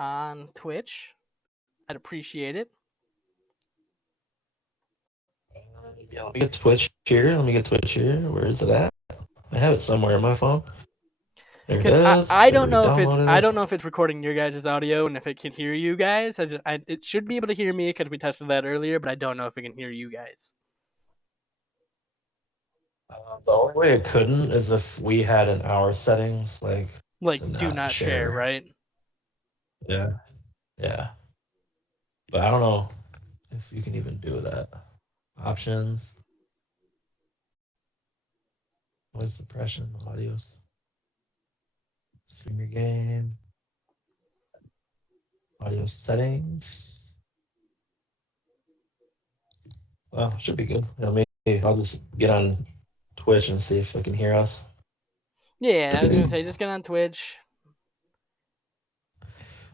on Twitch, I'd appreciate it. Yeah, let me get Twitch here. Where is it at? I have it somewhere on my phone. There it is. I don't know Downloaded if it's recording your guys' audio and if it can hear you guys. It should be able to hear me because we tested that earlier, but I don't know if it can hear you guys. The only way it couldn't is if we had in our settings like do not share, right? Yeah. But I don't know if you can even do that. Options. Noise suppression, audios. Stream your game. Audio settings. Well, should be good. Maybe I'll just get on Twitch and see if they can hear us. Yeah, I was gonna say just get on Twitch.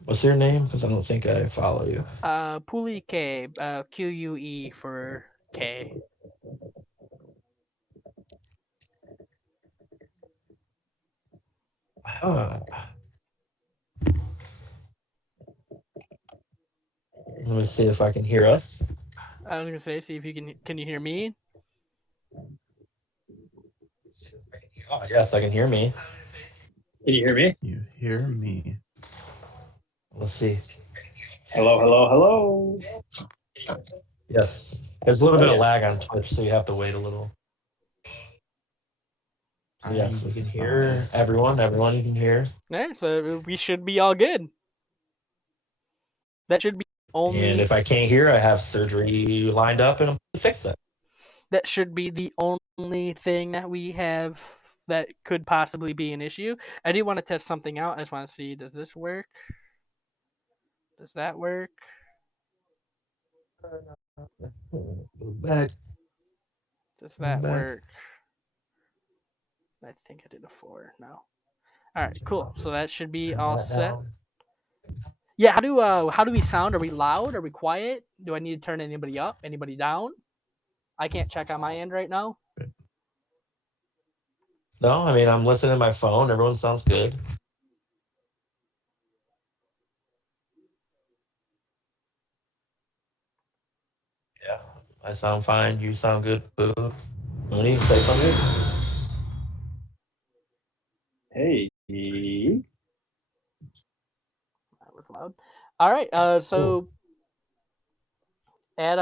What's your name? Because I don't think I follow you. Puli K, QUE for K. Let me see if I can hear us. I was gonna say, see if you can you hear me? Oh, yes, I can hear me. Can you hear me? You hear me? Let's see. Hello. Yes. There's a little bit of lag on Twitch, so you have to wait a little. So yes, we can hear everyone. Everyone you can hear. All right, so we should be all good. That should be only. And if I can't hear, I have surgery lined up and I'm to fix that. That should be the only thing that we have that could possibly be an issue. I do want to test something out. I just want to see, does this work? Does that work? Back. Does that work? I think I did a 4. No. All right, cool. So that should be all set. Yeah, how do we sound? Are we loud? Are we quiet? Do I need to turn anybody up? Anybody down? I can't check on my end right now. No, I mean I'm listening to my phone. Everyone sounds good. Yeah, I sound fine. You sound good. Boo. Mooney, say something. Hey. That was loud. All right. So at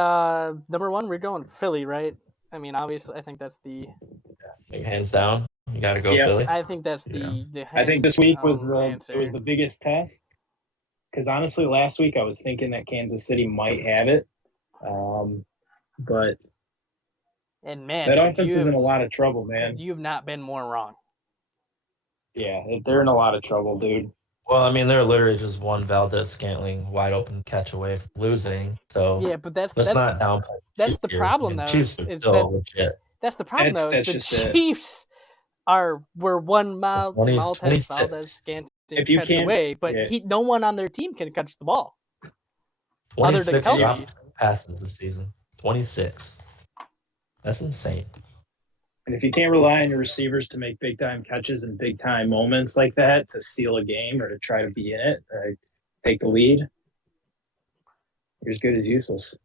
number 1, we're going Philly, right? I mean, obviously, I think that's the hands down. You got to go Philly. I think that's the. I think this week was the biggest test. Because honestly, last week I was thinking that Kansas City might have it, but man, that offense is in a lot of trouble, man. You've not been more wrong. Yeah, they're in a lot of trouble, dude. Well, I mean, they're literally just one Valdez-Scantling wide open catch away from losing. So yeah, but that's not downplay. That's the problem, though. Chiefs are still legit. That's the problem, though. Is the Chiefs were one Valdez-Scantling catch away, but no one on their team can catch the ball. 26 dropped passes this season. 26. That's insane. And if you can't rely on your receivers to make big-time catches in big-time moments like that to seal a game or to try to be in it, take the lead, you're as good as useless.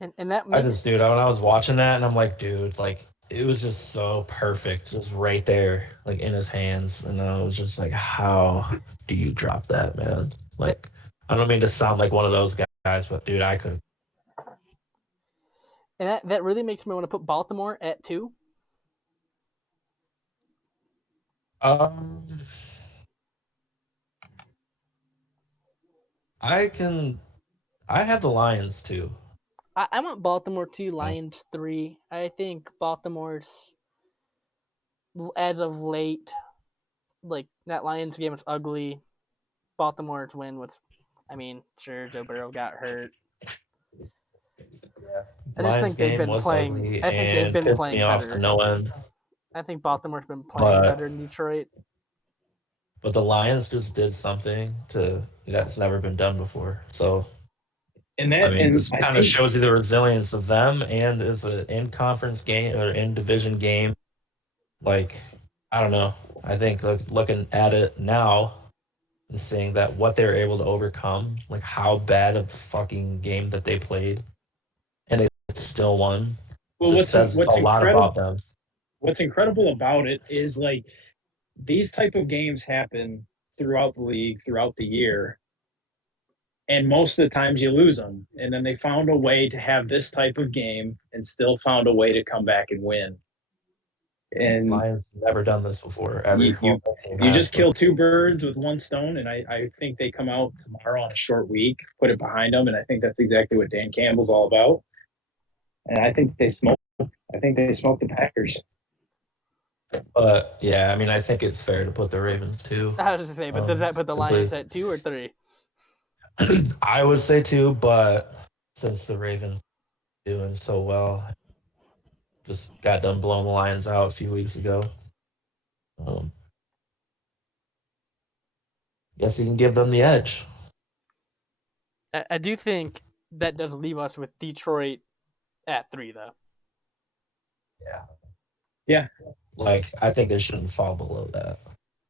And that makes... when I was watching that, and I'm like, dude, like, it was just so perfect, just right there, like, in his hands. And I was just like, how do you drop that, man? Like, I don't mean to sound like one of those guys, but, dude, I could. And that really makes me want to put Baltimore at 2. I have the Lions too. I want Baltimore 2, Lions 3. I think Baltimore's, as of late, like that Lions game was ugly. Baltimore's win was, I mean, sure, Joe Burrow got hurt. Yeah. I just think they've been playing. I think they've been playing better. No end. I think Baltimore's been playing better than Detroit. But the Lions just did something that's never been done before. So, this kind of shows you the resilience of them, and it's an in-conference game or in-division game. Like, I don't know. I think looking at it now, and seeing that what they were able to overcome, like how bad of a fucking game that they played, and they still won, Well, just says a lot about them. what's incredible about it is like these type of games happen throughout the league, throughout the year, and most of the times you lose them. And then they found a way to have this type of game and still found a way to come back and win. And Lions never done this before. Every you you, former team you has, just but kill two birds with one stone. And I think they come out tomorrow on a short week, put it behind them, and I think that's exactly what Dan Campbell's all about. And I think they smoke. I think they smoked the Packers. yeah, I mean, I think it's fair to put the Ravens too. I was just say, but does that put the Simply, Lions at 2 or 3? I would say two, but since the Ravens are doing so well, just got done blowing the Lions out a few weeks ago. Guess you can give them the edge. I do think that does leave us with Detroit at 3, though. Yeah. Yeah. Like, I think they shouldn't fall below that.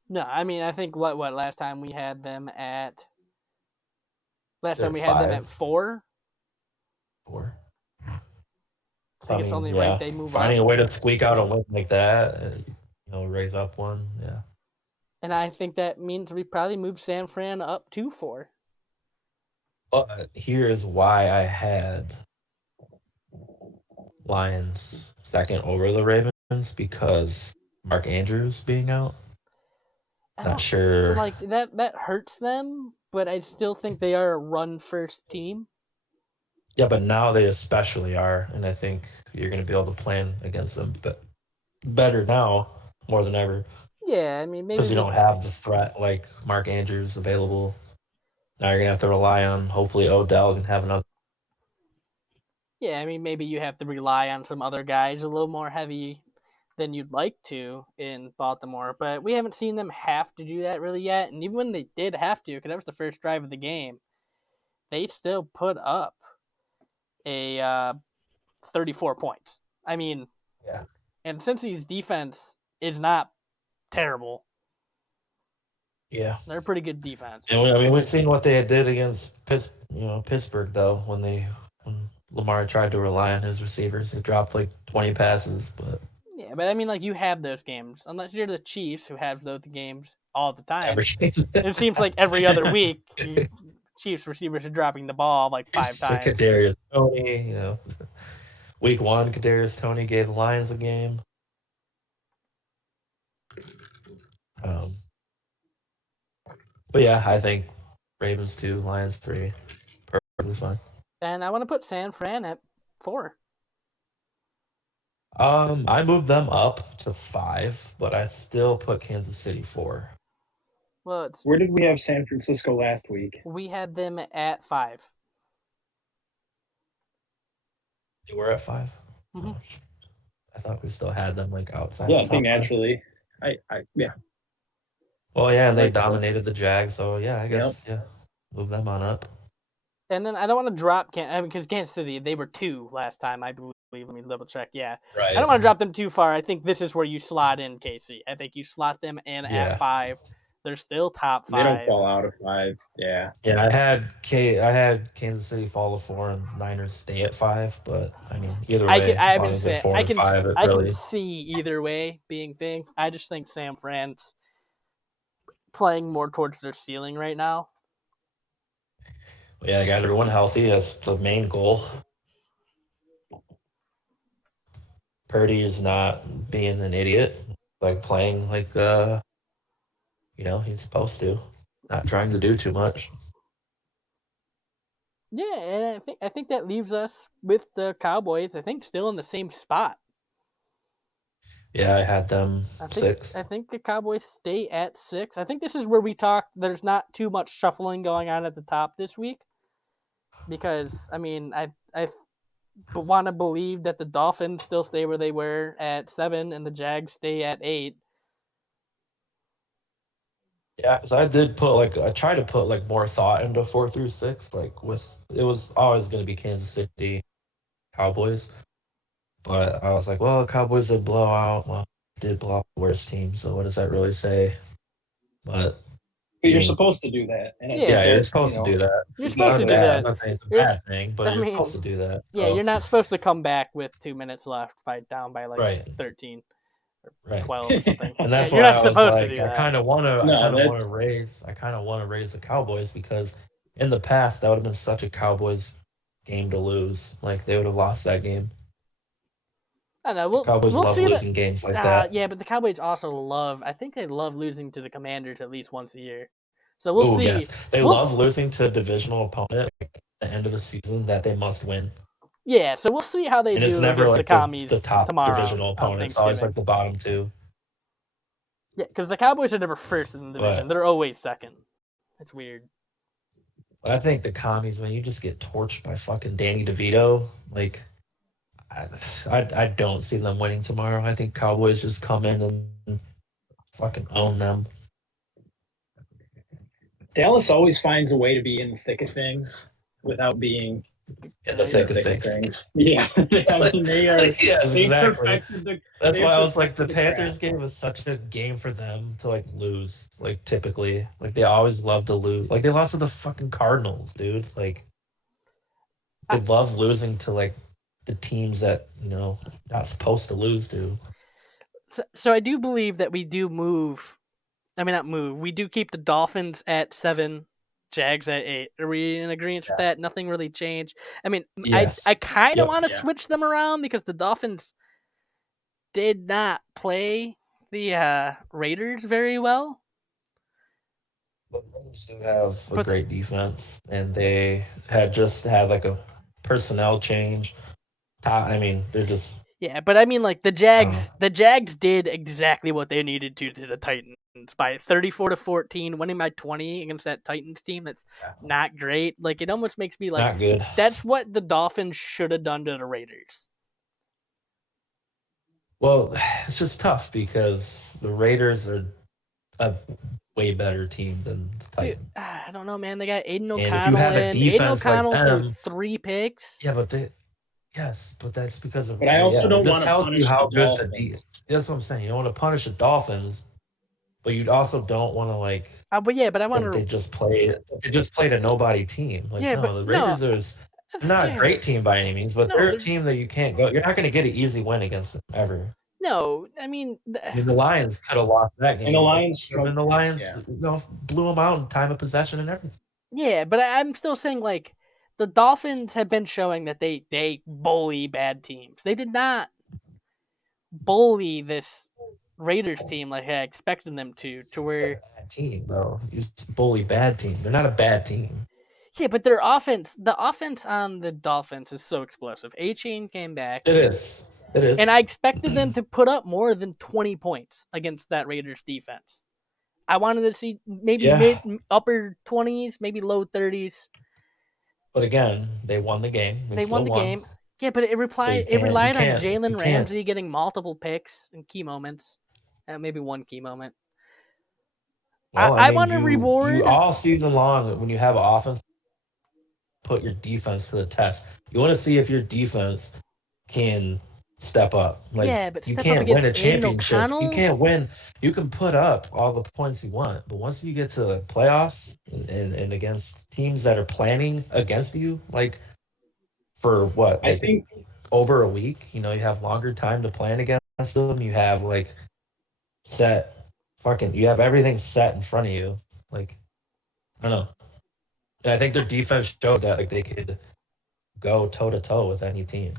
No, I mean, I think what last time we had them at They're them at 5. 4. 4. I think it's only right yeah, they move finding up. a way to squeak out a win like that, raise up one, yeah. And I think that means we probably move San Fran up to 4. But here's why I had Lions second over the Ravens, because Mark Andrews being out. Not sure. Like that hurts them, but I still think they are a run first team. Yeah, but now they especially are, and I think you're going to be able to plan against them better now more than ever. Yeah, I mean, maybe because you don't have the threat like Mark Andrews available. Now you're gonna have to rely on hopefully Odell can have another. Yeah, I mean, maybe you have to rely on some other guys a little more heavy than you'd like to in Baltimore, but we haven't seen them have to do that really yet. And even when they did have to, because that was the first drive of the game, they still put up a 34 points. I mean, Yeah. And Cincy's defense is not terrible. Yeah. They're a pretty good defense. And we've seen what they did against Pittsburgh though when Lamar tried to rely on his receivers. He dropped like 20 passes, but yeah, but I mean, like you have those games, unless you're the Chiefs who have those games all the time. It seems like every other week, Chiefs receivers are dropping the ball like 5 times. Kadarius Toney, week 1, Kadarius Toney gave the Lions a game. But yeah, I think Ravens 2, Lions 3, perfectly fine. And I want to put San Fran at 4. I moved them up to 5, but I still put Kansas City 4. Well, where did we have San Francisco last week? We had them at 5. They were at 5. Mm-hmm. I thought we still had them like outside. Yeah, I think naturally. Yeah. Well, yeah, and they dominated the Jags, so yeah, I guess Yep. move them on up. And then I don't want to drop because Kansas City, they were 2 last time, I believe. Let me double check. Yeah, right. I don't want to drop them too far. I think this is where you slot in KC. I think you slot them in at 5. They're still top 5. They don't fall out of 5. Yeah. Yeah, I had Kansas City fall to 4 and Niners stay at 5, but I mean either way, as long as they're 4 and 5, I can see either way being thing. I just think San Fran's playing more towards their ceiling right now. Yeah, they got everyone healthy. That's the main goal. Purdy is not being an idiot, like playing like he's supposed to, not trying to do too much. Yeah, and I think that leaves us with the Cowboys. I think still in the same spot. Yeah, I had them 6. I think the Cowboys stay at 6. I think this is where we talk. There's not too much shuffling going on at the top this week, because I mean I want to believe that the Dolphins still stay where they were at 7 and the Jags stay at 8. Yeah, because I tried to put more thought into 4 through 6. It was always going to be Kansas City, Cowboys, but I was like, well, Cowboys did blow out. Well, did blow out the worst team, so what does that really say? But But you're game. supposed to do that, and I think Yeah, Yeah, you're that supposed to do that. you're It's supposed not to a do bad. I'm that. not saying it's a You're, bad thing, but I you're supposed mean, to do that. yeah, So you're not supposed to come back with 2 minutes left by down by like right, 13 or right. 12 or something. And Yeah, that's you're why not I was supposed to like, do that. I no, kind of want that's to raise the Cowboys because in the past that would have been such a Cowboys game to lose. Like they would have lost that game. I don't know. The We'll Cowboys we'll love see that. losing games like that. Yeah, but the Cowboys also love. I think they love losing to the Commanders at least once a year. So we'll Oh see. yes, they We'll love losing to a divisional opponent at the end of the season that they must win. Yeah, so we'll see how they And it's do never against the like the Commies top tomorrow divisional on opponent. It's always Thanksgiving. like the bottom two. Yeah, because the Cowboys are never first in the division; But they're always second. It's weird. I think the commies, when you just get torched by fucking Danny DeVito, like I, I don't see them winning tomorrow. I think Cowboys just come in and fucking own them. Dallas always finds a way to be in the thick of things without being In the in the thick of thick of things. things. Yeah, I mean Yes, they exactly. perfected the That's they why I was like, the perfected the Panthers craft. game was such a game for them to like lose. Like typically, like they always love to lose. Like they lost to the fucking Cardinals, dude. Like I, they love losing to like the teams that not supposed to lose to. so I do believe that we do move. I mean, not move. We do keep the Dolphins at 7, Jags at 8. Are we in agreement with Yeah. that? Nothing really changed. I mean, I Yes. kind of Yep. want to Yeah. switch them around because the Dolphins did not play the Raiders very well. But Rams do have a But great defense, and they had just had like a personnel change. I mean, they're just yeah, but I mean, like the I don't know. Jags did exactly what they needed to the Titans by 34-14, winning by 20 against that Titans team. That's not great. Like it almost makes me like Not good. that's what the Dolphins should have done to the Raiders. Well, it's just tough because the Raiders are a way better team than the Dude, Titans. I don't know, man. They got Aiden And if you O'Connell have a in. Aiden defense like O'Connell threw them, 3 picks. yeah, but that's because of But I also don't this want to tells you punish the how good Dolphins. that's what I'm saying. You don't want to punish the Dolphins, but you also don't want to like But I want think to. they just played a nobody team. Like Yeah, but no, the no, Raiders are not a great team by any means, but no, they're a team that you can't go. You're not going to get an easy win against them ever. no. I mean, I mean, the Lions could have lost that And the game. Lions And then struggled. the Lions, Yeah. blew them out in time of possession and everything. yeah, but I'm still saying like the Dolphins have been showing that they bully bad teams. They did not bully this Raiders team like I expected them to It's a where bad team, though. You bully bad team. They're not a bad team. yeah, but the offense on the Dolphins is so explosive. A-Chain came back, It is. It and is. I expected them to put up more than 20 points against that Raiders defense. I wanted to see maybe Yeah, mid upper 20s, maybe low 30s. but again, they won the game. They They won still the won. game. Yeah, but So it relied on you Jalen can't. Ramsey getting multiple picks in key moments. Maybe one key moment. Well, I I mean, want to you reward. all season long when you have offense, put your defense to the test. You want to see if your defense can step up. Like Yeah, but you step up can't win against a Aiden championship. You O'Connell. can't win. You can put up all the points you want, but once you get to playoffs and against teams that are planning against you, like for what, I like think over a week, you have longer time to plan against them. You have like set you have everything set in front of you. Like I don't know. And I think their defense showed that like they could go toe to toe with any team.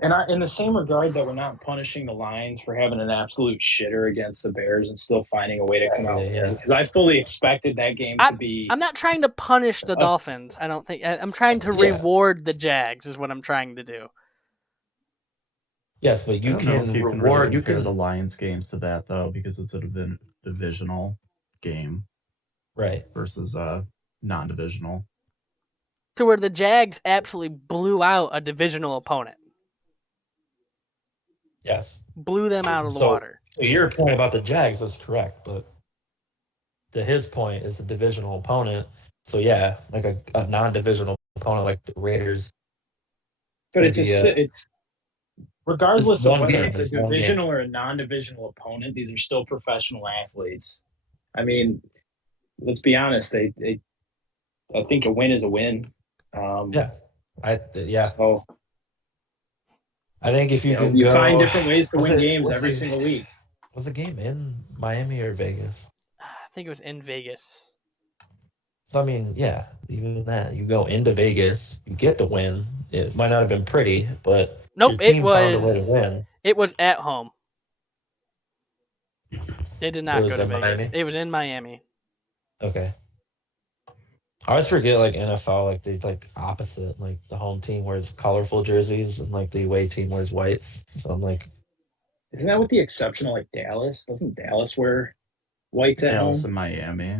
and in the same regard that we're not punishing the Lions for having an absolute shitter against the Bears and still finding a way to come out and win, because I fully expected that game to be I'm not trying to punish the a Dolphins. I don't think I'm trying to Yeah. reward the Jags. Is what I'm trying to do. Yes, but I you don't know if can you can really reward. You compare the can Lions games to that though, because it's a divisional game right. versus a non-divisional. To where the Jags absolutely blew out a divisional opponent. Yes. Blew them out of the So water. your point about the Jags is correct, but to his point is a divisional opponent. So yeah, like a non-divisional opponent like the Raiders. but Maybe it's regardless of one whether game. it's a It's one game. divisional or a non-divisional opponent, these are still professional athletes. I mean, let's be honest. I think a win is a win. Yeah, So I think if you can you find go, different ways to win games was every single week. the game in Miami or Vegas? I think it was in Vegas. So I mean, yeah, even that you go into Vegas, you get the win. It might not have been pretty, but your Nope, team found a way to win. it was at home. They did It not go was to in Vegas. Miami. It was in Miami. Okay. I always forget like NFL, like they like opposite, like the home team wears colorful jerseys and like the away team wears whites. So I'm like, Isn't that with the exception of like Dallas? Doesn't Dallas wear whites at Dallas home? and Miami.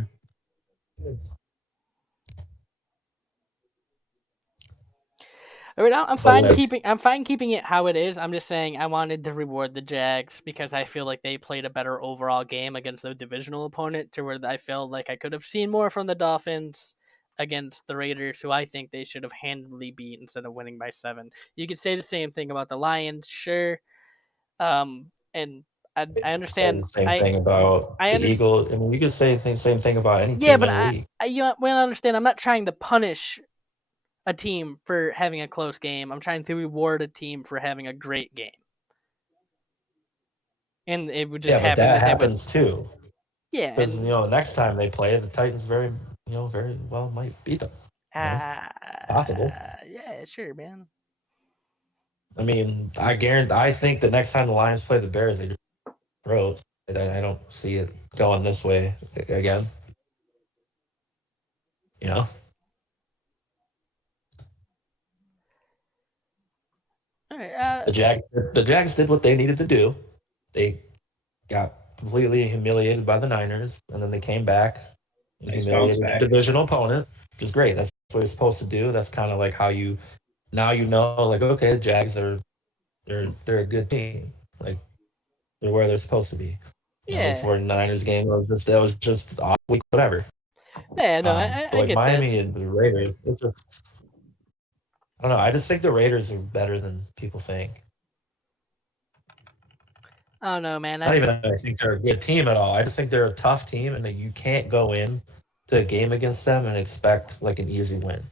Right now, I'm but fine like, keeping it how it is. I'm just saying I wanted to reward the Jags because I feel like they played a better overall game against a divisional opponent, to where I felt like I could have seen more from the Dolphins against the Raiders, who I think they should have handily beat instead of winning by 7. You could say the same thing about the Lions, sure. And I say understand. the same thing about I the understand. Eagle. I mean, you could say the same thing about any Yeah, team but in the league. you understand. I'm not trying to punish a team for having a close game. I'm trying to reward a team for having a great game. And it would just Yeah, but happen that that they would. happens too. Yeah, Because and next time they play, the Titans very well might beat them. Possible. yeah, sure, man. I mean, I think the next time the Lions play the Bears, they just throw it. I don't see it going this way again. You know, All right, the Jags did what they needed to do. They got completely humiliated by the Niners, and then they came back and Nice bounce humiliated their back. divisional opponent, which is great. That's what you're supposed to do. That's kind of like how you now like okay, the Jags are they're a good team. Like they're where they're supposed to be. The yeah, 49ers game was just off week, whatever. yeah. No, But I like get that. Miami and the Raiders, I don't know. I just think the Raiders are better than people think. I don't know, man. Not even that I think they're a good team at all. I just think they're a tough team, and that you can't go in to a game against them and expect like an easy win.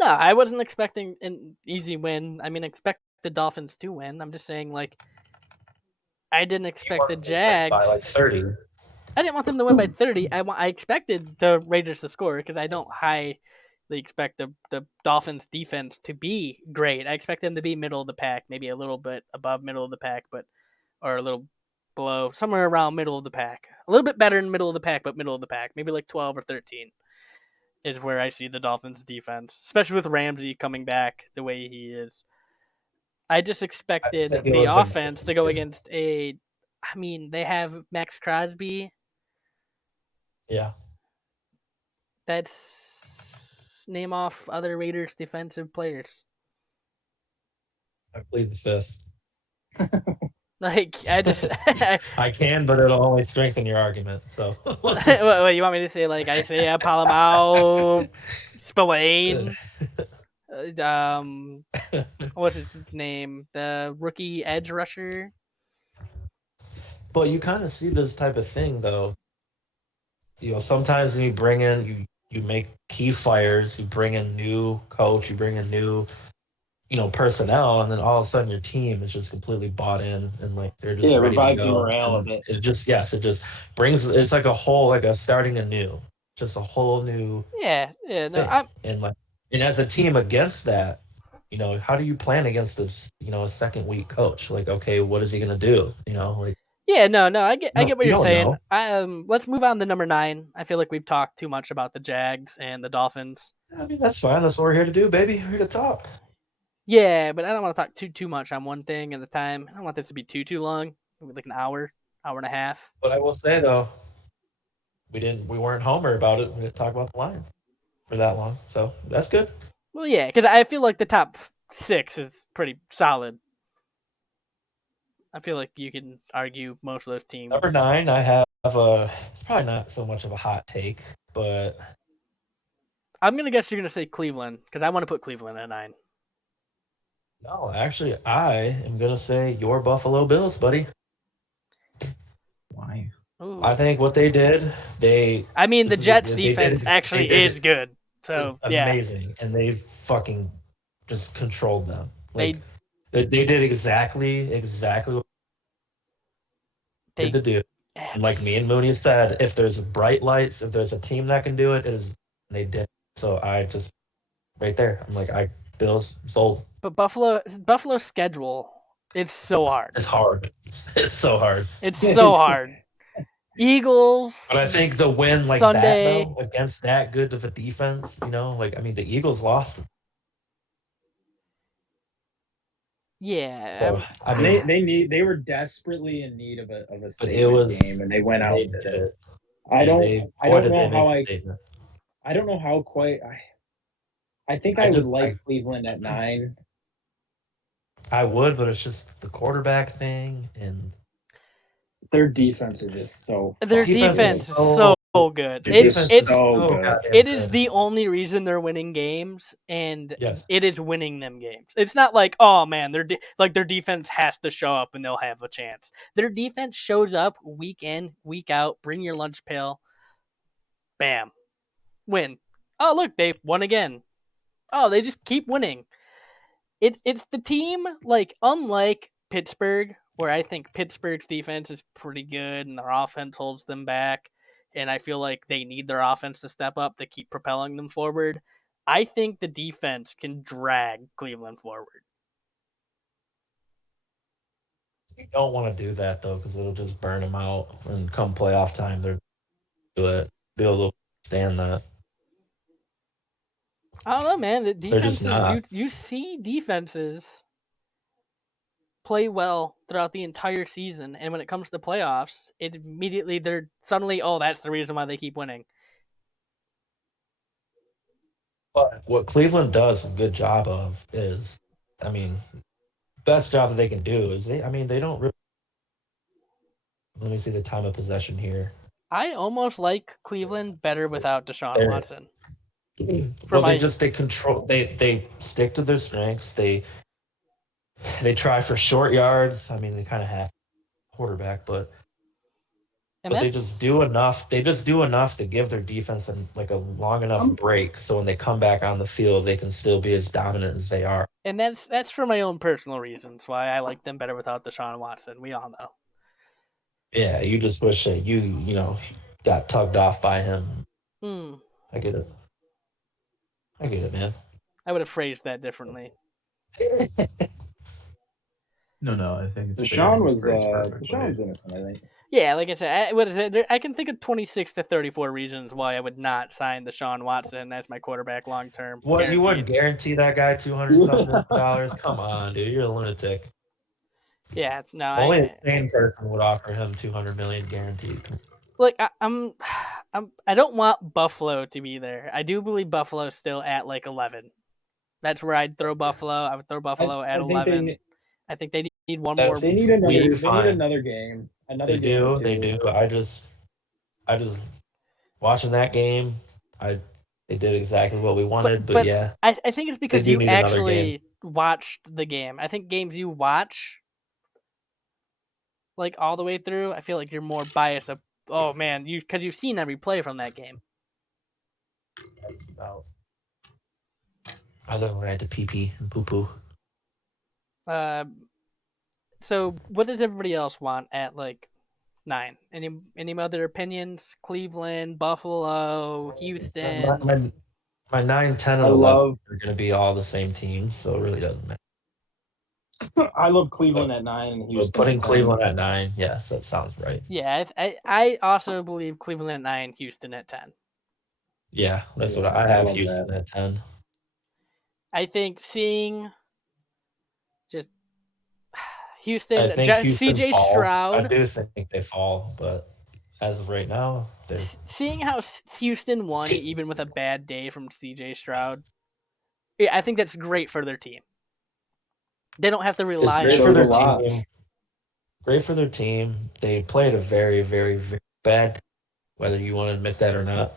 No, I wasn't expecting an easy win. I mean, expect the Dolphins to win. I'm just saying, like, I didn't You expect the want to win by like Jags. 30. I didn't want them to win by 30. I expected the Raiders to score because I don't highly expect the Dolphins defense to be great. I expect them to be middle of the pack, maybe a little bit above middle of the pack, but or a little below, somewhere around middle of the pack. A little bit better in middle of the pack, but middle of the pack, maybe like 12 or 13 is where I see the Dolphins defense, especially with Ramsey coming back the way he is. I just I just expected think it the was a offense to go against a. I mean, they have Max Crosby. yeah. That's name off other Raiders defensive players. I plead the fifth. Like I just, I can, but it'll only strengthen your argument. So what, you want me to say? Like Isaiah Palamau, Spillane, what's his name? The rookie edge rusher. but you kind of see this type of thing though. Sometimes when you bring in you make key fires, you bring in new coach, you bring in new personnel, and then all of a sudden your team is just completely bought in and like they're just Yeah, it ready to revives the go. morale of And it. it just brings it's like a whole like a starting anew, just a whole new Yeah, no, thing. And as a team against that, how do you plan against this, a second week coach? Like, okay, what is he gonna do? Like yeah, no, I get what you you're don't saying. know. Let's move on to number 9. I feel like we've talked too much about the Jags and the Dolphins. I mean, that's fine. That's what we're here to do, baby. We're here to talk. Yeah, but I don't want to talk too much on one thing at a time. I don't want this to be too long, like an hour and a half. But I will say though, we weren't Homer about it. We didn't talk about the Lions for that long, so that's good. Well, yeah, because I feel like the top 6 is pretty solid. I feel like you can argue most of those teams. Number 9, I have it's probably not so much of a hot take, but I'm gonna guess you're gonna say Cleveland because I want to put Cleveland at 9. no, actually, I am gonna say your Buffalo Bills, buddy. Why? Ooh. I think what they did, I mean, the Jets' they defense actually is good. So yeah, amazing, and they fucking just controlled them. they Like they did exactly what they they did to do. And like me and Mooney said, if there's bright lights, if there's a team that can do it, it is. They did. So I just right there. I'm like, Bills sold. but Buffalo's schedule, it's so hard. It's hard. It's so hard. It's so hard. Eagles, But I think the win like that Sunday. though against that good of a defense, like I mean the Eagles lost. Yeah, So I mean, they were desperately in need of a but it statement was game, and they went out they and did did it. it. I Boy, don't did know they how make a statement. I don't know how quite I think I would like Cleveland at 9. I would, but it's just the quarterback thing and Their defense is just so their defense is so good. defense is so so good. goddamn It is good. the only reason they're winning games, and Yes. it is winning them games. It's not like, oh man, their defense has to show up and they'll have a chance. Their defense shows up week in, week out. Bring your lunch pail. Bam, win. Oh look, they won again. Oh, they just keep winning. It's the team, like, unlike Pittsburgh, where I think Pittsburgh's defense is pretty good and their offense holds them back, and I feel like they need their offense to step up to keep propelling them forward. I think the defense can drag Cleveland forward. You don't want to do that though, because it'll just burn them out. And come playoff time, they're do it, be able to stand that. I don't know, man. The They're just defenses, not. you see defenses play well throughout the entire season, and when it comes to playoffs, it immediately they're suddenly, oh, that's the reason why they keep winning. But what Cleveland does a good job of is, I mean, best job that they can do is they don't really. Let me see the time of possession here. I almost like Cleveland better without Deshaun Watson. Well, they control. They stick to their strengths. They try for short yards. I mean, they kind of have quarterback, but they just do enough. They just do enough to give their defense a long enough break, so when they come back on the field, they can still be as dominant as they are. And that's for my own personal reasons why I like them better without Deshaun Watson. We all know. Yeah, you just wish that you got tugged off by him. I get it. I get it, man. I would have phrased that differently. No, I think it's Deshaun's innocent, I think. Yeah, like I said, what is it? I can think of 26 to 34 reasons why I would not sign Deshaun Watson as my quarterback long term. What, you wouldn't guarantee that guy $200-something? Come on, dude, you're a lunatic. Yeah, no. Only a sane person would offer him $200 million guaranteed. Look, I don't want Buffalo to be there. I do believe Buffalo's still at like 11. That's where I'd throw Buffalo. I would throw Buffalo at 11. I think they need one more. They need another game. They do. I just watching that game. They did exactly what we wanted, but yeah. I think it's because you actually watched the game. I think games you watch, like all the way through, I feel like you're more biased of, oh man, because you've seen every play from that game. Other than I had to pee and poo poo. So what does everybody else want at like 9? Any other opinions? Cleveland, Buffalo, Houston. My 9, 10, and 11 are going to be all the same teams, so it really doesn't matter. I love Cleveland at 9 and Houston. Putting Cleveland at 9, yes, that sounds right. Yeah, I also believe Cleveland at 9, Houston at 10. Yeah, that's what I have. Houston at 10. I think seeing just Houston, I think Houston CJ falls. Stroud. I do think they fall, but as of right now, seeing how Houston won even with a bad day from CJ Stroud, I think that's great for their team. They don't have to rely on for their team. Great for their team. They played a very, very, very bad, whether you want to admit that or not.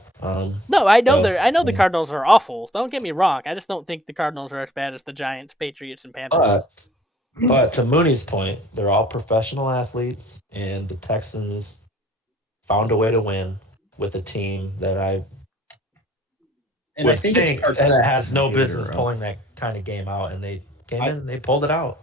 No, I know the Cardinals are awful. Don't get me wrong. I just don't think the Cardinals are as bad as the Giants, Patriots, and Panthers. But to Mooney's point, they're all professional athletes, and the Texans found a way to win with a team that I And I would think it's think that has no business Hero. pulling that kind of game out, and they came in and they pulled it out.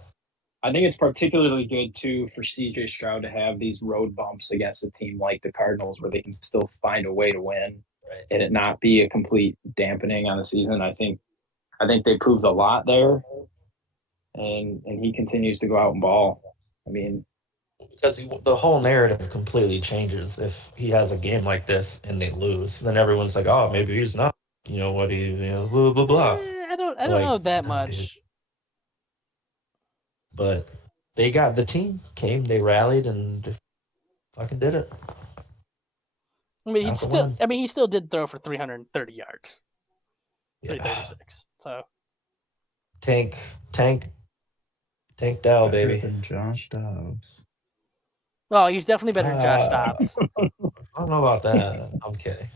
I think it's particularly good too for CJ Stroud to have these road bumps against a team like the Cardinals where they can still find a way to win Right. and it not be a complete dampening on the season. I think they proved a lot there, and he continues to go out and ball. I mean, Because the whole narrative completely changes if he has a game like this and they lose. Then everyone's like, "Oh, maybe he's not. You know what he, blah blah blah." I don't Like, know that nah, dude. much. But they got the team came, they rallied and fucking did it. I mean, Got the win. he still did throw for 330 yards, Yeah. 336. So Tank Dell, Better baby. than Josh Dobbs. oh, he's definitely better than Josh Dobbs. I don't know about that. I'm kidding.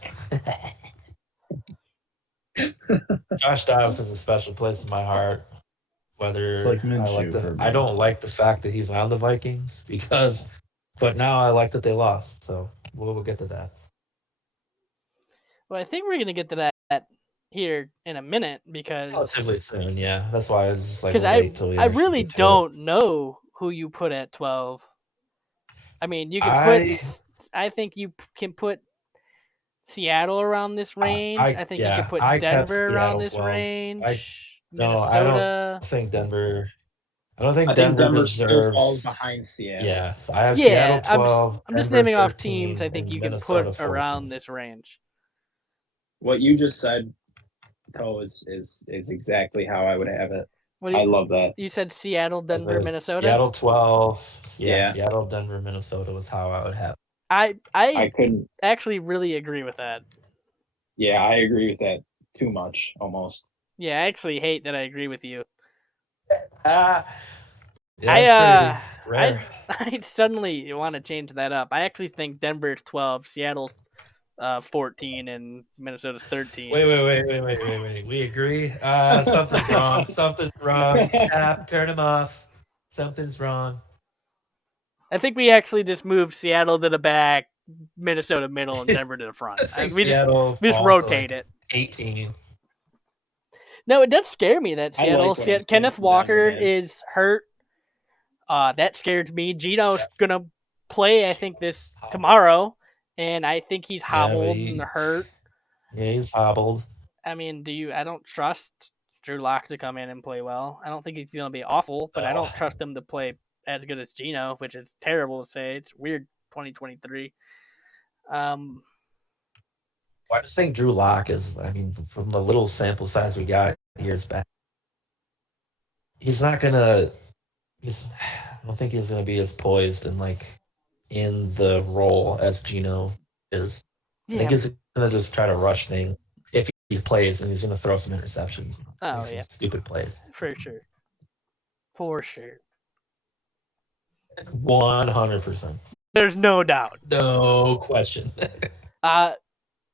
Josh Dobbs has a special place in my heart. Whether It's like I Minshew for me. I don't like the fact that he's on the Vikings but now I like that they lost. So we'll get to that. Well, I think we're gonna get to that here in a minute because Relatively soon, yeah. That's why I was just like, I wait till we I actually really get to it. don't know who you put at 12. I mean, you could I think you can put Seattle around this range. I think you could put I kept Denver around Seattle this 12. range. No, I Minnesota. don't think Denver. I don't think I think Denver still deserves. falls behind Seattle. Yes, I have Yeah, Seattle 12. I'm just Denver naming off 13, teams I think and you can Minnesota put 14. around this range. What you just said, though, is exactly how I would have it. I love that. You said Seattle, Denver, Minnesota. Seattle 12. Yeah. Seattle, Denver, Minnesota was how I would have it. I couldn't actually really agree with that. Yeah, I agree with that too much almost. Yeah, I actually hate that I agree with you. Yeah, that's pretty rare. I suddenly want to change that up. I actually think Denver's 12, Seattle's 14, and Minnesota's 13. Wait. We agree. Something's wrong. Something's wrong. Stop. Turn him off. Something's wrong. I think we actually just moved Seattle to the back, Minnesota middle, and Denver to the front. We just rotate it. 18. No, it does scare me that Seattle. Kenneth Walker is hurt. That scares me. Gino's gonna play, I think, tomorrow, and I think he's hobbled and hurt. Yeah, he's hobbled. I mean, I don't trust Drew Lock to come in and play well. I don't think he's gonna be awful, but I don't trust him to play as good as Gino, which is terrible to say. It's weird, 2023. I just think Drew Lock is, I mean, from the little sample size we got years back, he's not gonna. I don't think he's gonna be as poised and like in the role as Gino is. I think he's gonna just try to rush things if he plays, and he's gonna throw some interceptions. Oh yeah, stupid plays for sure. 100%. There's no doubt. No question.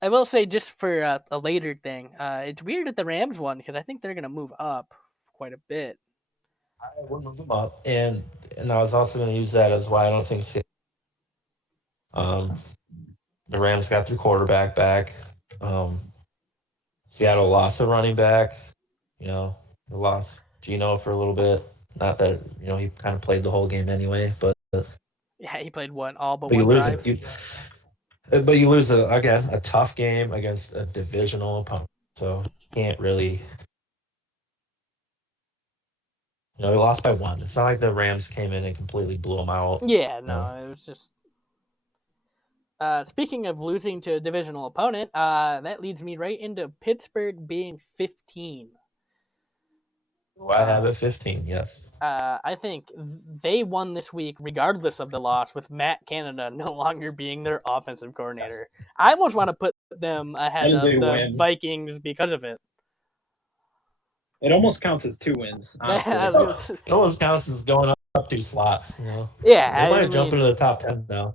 I will say, just for a later thing, it's weird that the Rams won because I think they're gonna move up quite a bit. I would move them up, and I was also going to use that as why I don't think the Rams got their quarterback back. Seattle lost a running back. They lost Gino for a little bit. Not that he kind of played the whole game anyway, but yeah, he played all but one drive. But you lose a tough game against a divisional opponent, so can't really. They lost by 1. It's not like the Rams came in and completely blew them out. Yeah, no, it was just. Speaking of losing to a divisional opponent, that leads me right into Pittsburgh being 15. I have it 15, yes. I think they won this week regardless of the loss, with Matt Canada no longer being their offensive coordinator. Yes. I almost want to put them ahead of the Vikings because of it. It almost counts as 2 wins. Honestly. It almost counts as going up 2 slots. Yeah, they might jump into the top 10 now.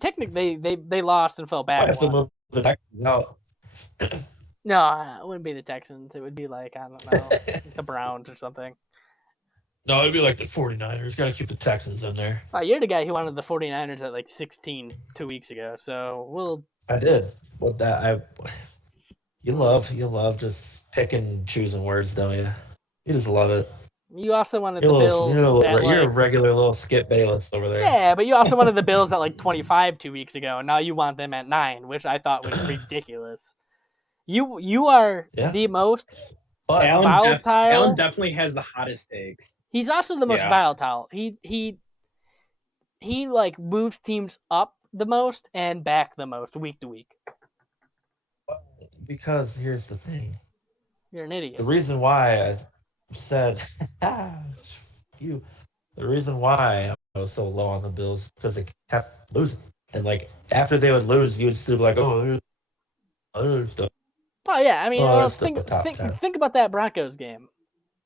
Technically they lost and fell back. I have to move the Texans out. No, it wouldn't be the Texans. It would be like, I don't know, the Browns or something. No, it'd be like the 49ers. Got to keep the Texans in there. You're the guy who wanted the 49ers at like 16 2 weeks ago. So we'll. I did. What that you love just picking and choosing words, don't you? You just love it. You also wanted the Bills at You're a like. regular little Skip Bayless over there. Yeah, but you also wanted the Bills at like 25 2 weeks ago, and now you want them at 9, which I thought was ridiculous. You are Yeah. the most But Alan volatile. definitely has the hottest takes. He's also the most Yeah. volatile. He like moves teams up the most and back the most week to week. because here's the thing. You're an The idiot. reason why I said you the reason why I was so low on the Bills because they kept losing. And like after they would lose, you would still be like, oh, there's other stuff. Oh yeah, I mean, Oh, there's still think a top think 10. think about that Broncos game.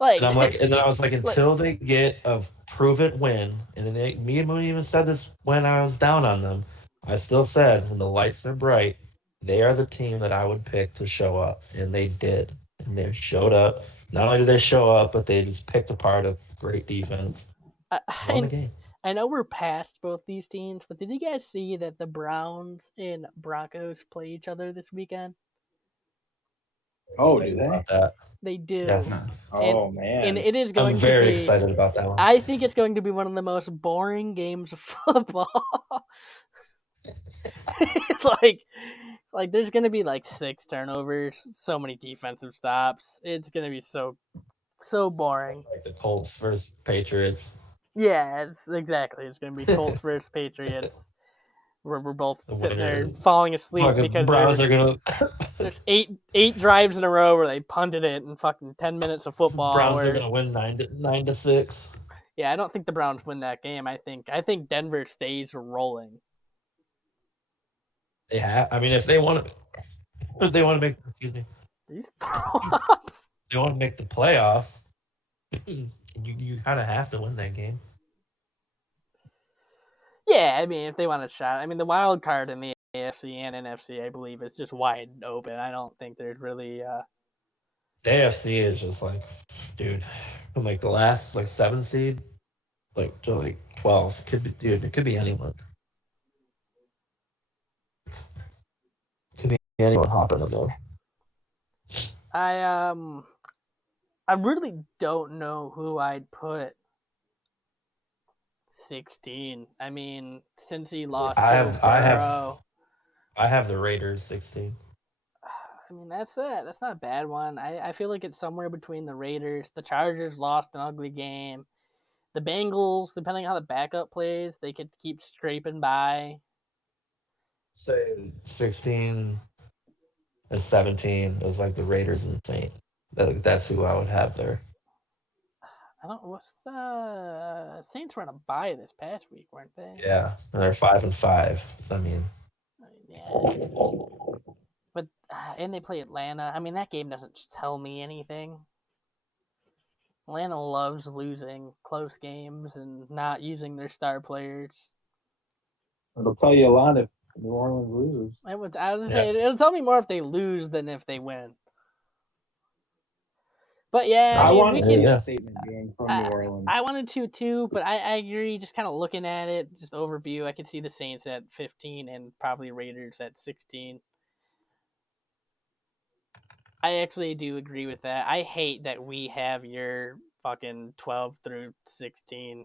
Like, And I'm like, and then I was like, like until they get a proven win, and then me and Mooney even said this when I was down on them. I still said when the lights are bright, they are the team that I would pick to show up, and they did, and they showed up. Not only did they show up, but they just picked apart a great defense, won the game. I know we're past both these teams, but did you guys see that the Browns and Broncos play each other this weekend? Oh, Excited do they? about that? They do. Yes. Nice. Oh And man. it is I'm going to very be. excited about that one. I think it's going to be one of the most boring games of football. like there's going to be like 6 turnovers, so many defensive stops. It's going to be so boring. Like the Colts versus Patriots. Yeah, it's exactly. It's going to be Colts versus Patriots. Where we're both The sitting there winner. falling asleep Fucking because Browns are gonna. there's eight drives in a row where they punted it in fucking 10 minutes of football. Browns where, are gonna win 9-6. Yeah, I don't think the Browns win that game. I think Denver stays rolling. Yeah, I mean, if they want to make, excuse me, These throw up. they want to make the playoffs. you kind of have to win that game. Yeah, I mean, if they want a shot. I mean, the wild card in the AFC and NFC, I believe, is just wide open. I don't think there's really. The AFC is just like, dude, from like the last like 7 seed, like to like 12, it could be anyone. Could be anyone hopping in there. I really don't know who I'd put 16. I mean, since he lost Joe Burrow. I have the Raiders 16. I mean, that's it. That's not a bad one. I feel like it's somewhere between the Raiders. The Chargers lost an ugly game. The Bengals, depending on how the backup plays, they could keep scraping by. Say 16 and 17 is like the Raiders and Saints. That's who I would have there. I don't. What's Saints were on a bye this past week, weren't they? Yeah, and they're 5-5. So, I mean, yeah. But and they play Atlanta. I mean, that game doesn't tell me anything. Atlanta loves losing close games and not using their star players. It'll tell you a lot if New Orleans loses. I was gonna say it'll tell me more if they lose than if they win. But yeah, I mean, want to see a statement game from New Orleans. I wanted to too, but I agree. Just kind of looking at it, just overview, I could see the Saints at 15 and probably Raiders at 16. I actually do agree with that. I hate that we have your fucking 12 through 16.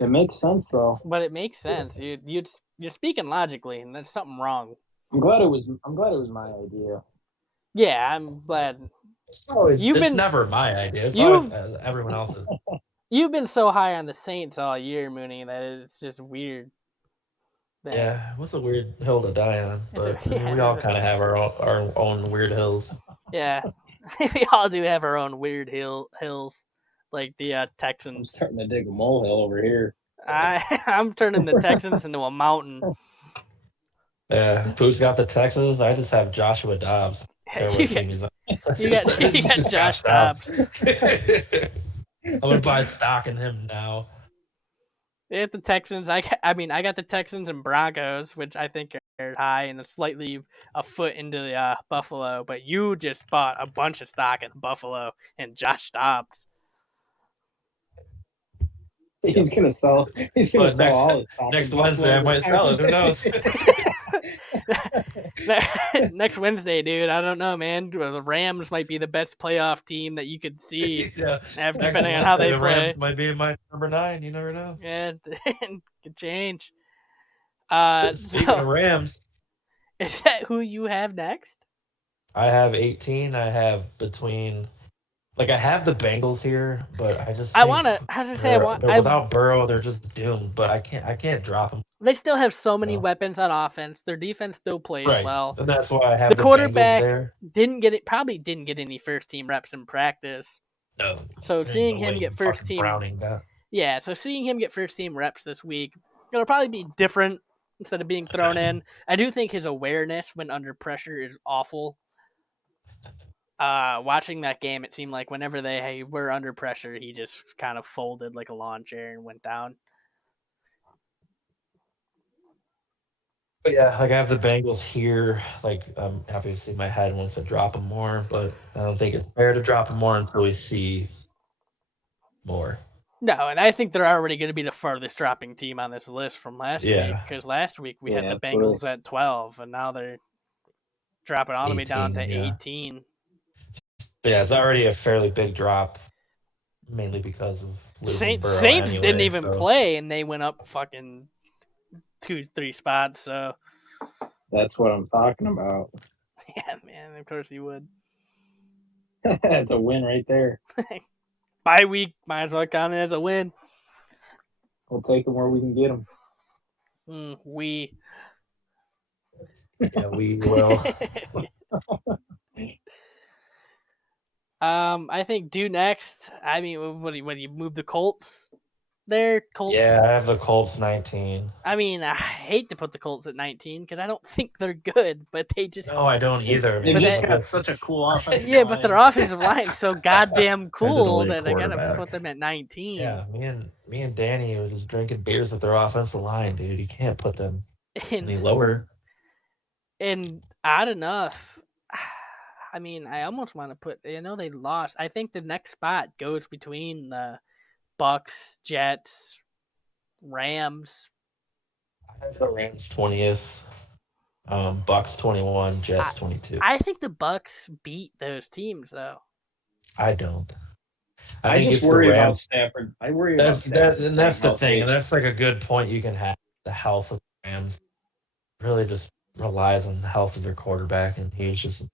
It makes sense though. But it makes sense. You're speaking logically, and there's something wrong. I'm glad it was my idea. Yeah, I'm glad. It's never my idea. It's always everyone else's. You've been so high on the Saints all year, Mooney, that it's just weird. Yeah, what's a weird hill to die on? But we all kind of have our own weird hills. Yeah, we all do have our own weird hills, like the Texans. I'm starting to dig a molehill over here. I'm turning the Texans into a mountain. Yeah, who's got the Texans? I just have Joshua Dobbs. You got Josh Dobbs. I'm gonna buy stock in him now. At the Texans, I got the Texans and Broncos, which I think are high and slightly a foot into the Buffalo. But you just bought a bunch of stock in Buffalo and Josh Dobbs. He's gonna sell. He's gonna But sell all his stock next in Wednesday, I Buffalo. might sell it. Who knows? Next Wednesday, dude. I don't know, man. The Rams might be the best playoff team that you could see, Yeah, next depending on how Wednesday, they the play. Rams might be in my number 9. You never know. Yeah, it could change. Speaking of Rams, Is that who you have next? I have 18. I have between, like, I have the Bengals here, but I just I think want to. How's I say? they're without Burrow, they're just doomed. But I can't drop them. They still have so many No. weapons on offense. Their defense still plays Right, well. and that's why I have The the Bengals quarterback there. probably didn't get any first team reps in practice. No, So there ain't seeing no him way get you first fucking team, Browning that. yeah. So seeing him get first team reps this week, it'll probably be different instead of being thrown in. I do think his awareness when under pressure is awful. Watching that game, it seemed like whenever they were under pressure, he just kind of folded like a lawn chair and went down. But yeah, like I have the Bengals here. Like obviously my head wants to drop them more, but I don't think it's fair to drop them more until we see more. No, and I think they're already going to be the farthest dropping team on this list from last week, Yeah, because last week we had the absolutely. Bengals at 12, and now they're dropping all the way down to 18, yeah. 18. Yeah, it's already a fairly big drop, mainly because of losing Burrow Saints anyway, didn't even so. play, and they went up fucking 2-3 spots. So That's what I'm talking about. yeah, man, of course you would. That's a win right there. Bye week, might as well count it as a win. We'll take them where we can get them. Yeah, we will. I think due next. I mean, what do you move the Colts? There, Colts. Yeah, I have the Colts 19. I mean, I hate to put the Colts at 19 because I don't think they're good, but they just. No, I don't either. They've Man. just they- got such a cool offensive Yeah, line. but their offensive line's so goddamn cool And a that I gotta quarterback. put them at 19. Yeah, me and Danny were just drinking beers with their offensive line, dude. You can't put them any lower. And odd enough, I mean, I almost want to put. I know they lost. I think the next spot goes between the Bucks, Jets, Rams. I have the Rams 20th, Bucks 21, Jets 22. I think the Bucks beat those teams though. I don't. I think just it's worry the about Rams. Stafford. I worry about Stafford. And that's the staying thing, and healthy. that's like a good point you can have. The health of the Rams really just relies on the health of their quarterback, and he's just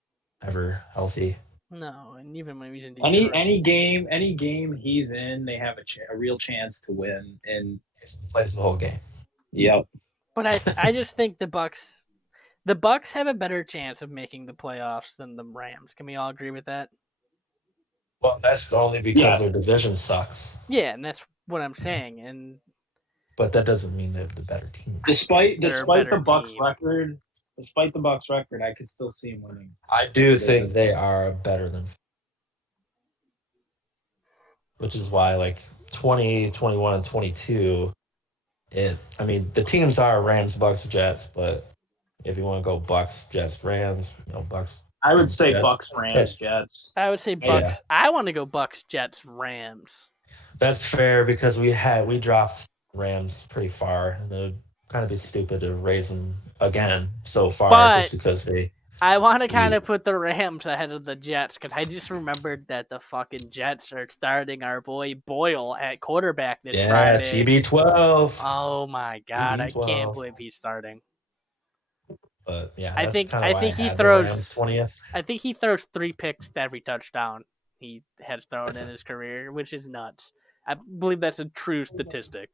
never healthy. No, and even when he's in Detroit, any game he's in, they have a real chance to win. And He plays the whole game. yep, but I just think the Bucks have a better chance of making the playoffs than the Rams. Can we all agree with that? Well, that's only because their division sucks. Yeah, and that's what I'm saying. And but that doesn't mean they're the better team. Despite the Bucks team. record, I could still see him winning. I do think they are better than, which is why like 20, 21, and 22. I mean, the teams are Rams, Bucks, Jets, but if you want to go Bucks, Jets, Rams, Bucks. I would say Jets. Bucks, Rams, Jets. I would say Bucks. Yeah. I want to go Bucks, Jets, Rams. That's fair because we dropped Rams pretty far, and it would kind of be stupid to raise them again so far just because they. I want to kind of put the Rams ahead of the Jets because I just remembered that the fucking Jets are starting our boy Boyle at quarterback this Friday. TB12. Oh my god, TB12. I can't believe he's starting. But yeah, I think he throws 20th. I think he throws 3 picks to every touchdown he has thrown in his career, which is nuts. I believe that's a true statistic.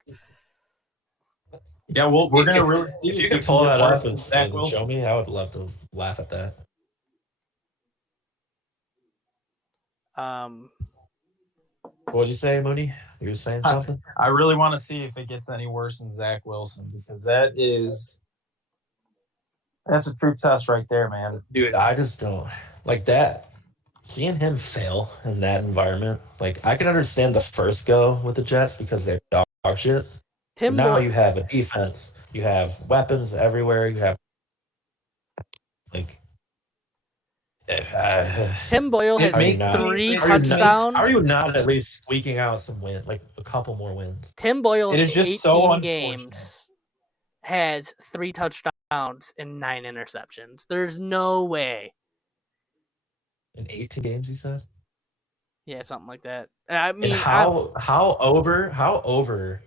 Yeah, well, we're gonna really see if you can pull that up and show me. I would love to laugh at that. What did you say, Mooney? You were saying something? I really want to see if it gets any worse than Zach Wilson because that's a true test right there, man. Dude, I just don't like that. Seeing him fail in that environment, like I can understand the first go with the Jets because they're dog shit. Now you have a defense, you have weapons everywhere, you have like Tim Boyle It has makes not? three Are you touchdowns. Are you not at least squeaking out some win, like a couple more wins? Tim Boyle It in is just so 18 unfortunate. games has 3 touchdowns and 9 interceptions. There's no way. In 18 games, you said? Yeah, something like that. I And mean, how over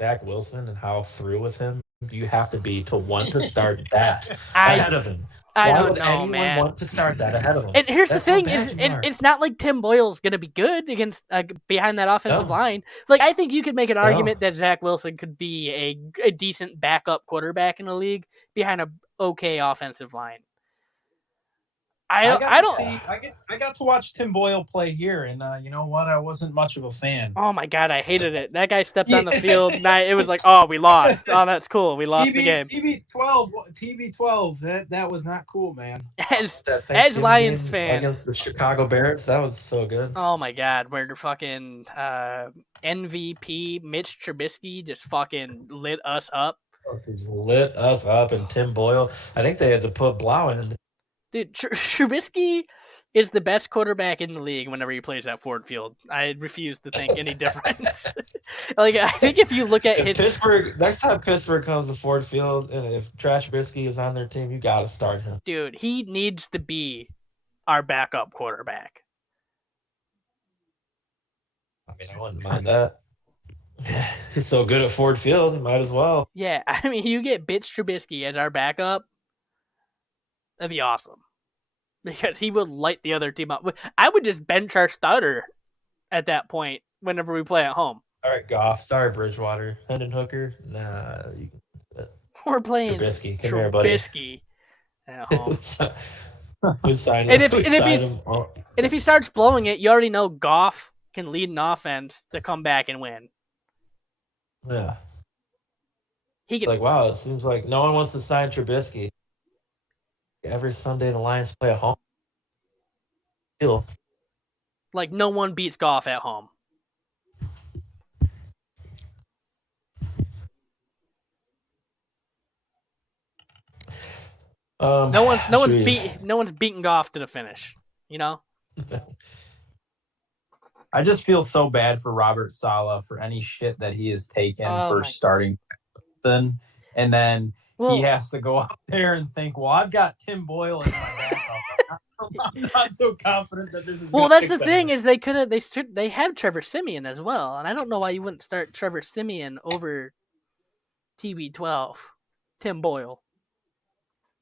Zach Wilson and how through with him do you have to be to want to start that I ahead of him? I Why don't would know, anyone man. want to start that ahead of him? And here's the That's how thing: bad is you are. it's not like Tim Boyle's gonna be good against behind that offensive No, line. Like I think you could make an no. argument that Zach Wilson could be a decent backup quarterback in the league behind a okay offensive line. I got I to don't. see. I got to watch Tim Boyle play here, and you know what? I wasn't much of a fan. Oh my god, I hated it. That guy stepped on the Yeah. field. And it was like, oh, we lost. Oh, that's cool. We lost the game. TB12. That was not cool, man. As That as Thanksgiving Lions game against fans, the Chicago Bears, that was so good. oh my god, where the fucking MVP Mitch Trubisky just fucking lit us up. Just lit us up, and Tim Boyle. I think they had to put Blau in. Dude, Trubisky is the best quarterback in the league whenever he plays at Ford Field. I refuse to think any difference. Like, I think if you look at If his... Pittsburgh, next time Pittsburgh comes to Ford Field, and if Trash Trubisky is on their team, you got to start him. Dude, he needs to be our backup quarterback. I mean, I wouldn't mind that. He's so good at Ford Field, he might as well. Yeah, I mean, you get Bitch Trubisky as our backup, that'd be awesome. Because he would light the other team up. I would just bench our starter at that point whenever we play at home. All right, Goff. Sorry, Bridgewater. Hendon Hooker. Nah. We're playing Trubisky. Come here, buddy. Trubisky at home. We signed And him. if he starts blowing it, you already know Goff can lead an offense to come back and win. Yeah. He It's can, like, wow, it seems like no one wants to sign Trubisky. Every Sunday, the Lions play at home. like, no one beats Goff at home. No one's beaten Goff to the finish. You know. I just feel so bad for Robert Saleh for any shit that he has taken for starting, and then he has to go out there and think, well, I've got Tim Boyle as my backup. I'm not so confident that this is. Well, that's the thing is they have Trevor Siemian as well, and I don't know why you wouldn't start Trevor Siemian over TB12, Tim Boyle.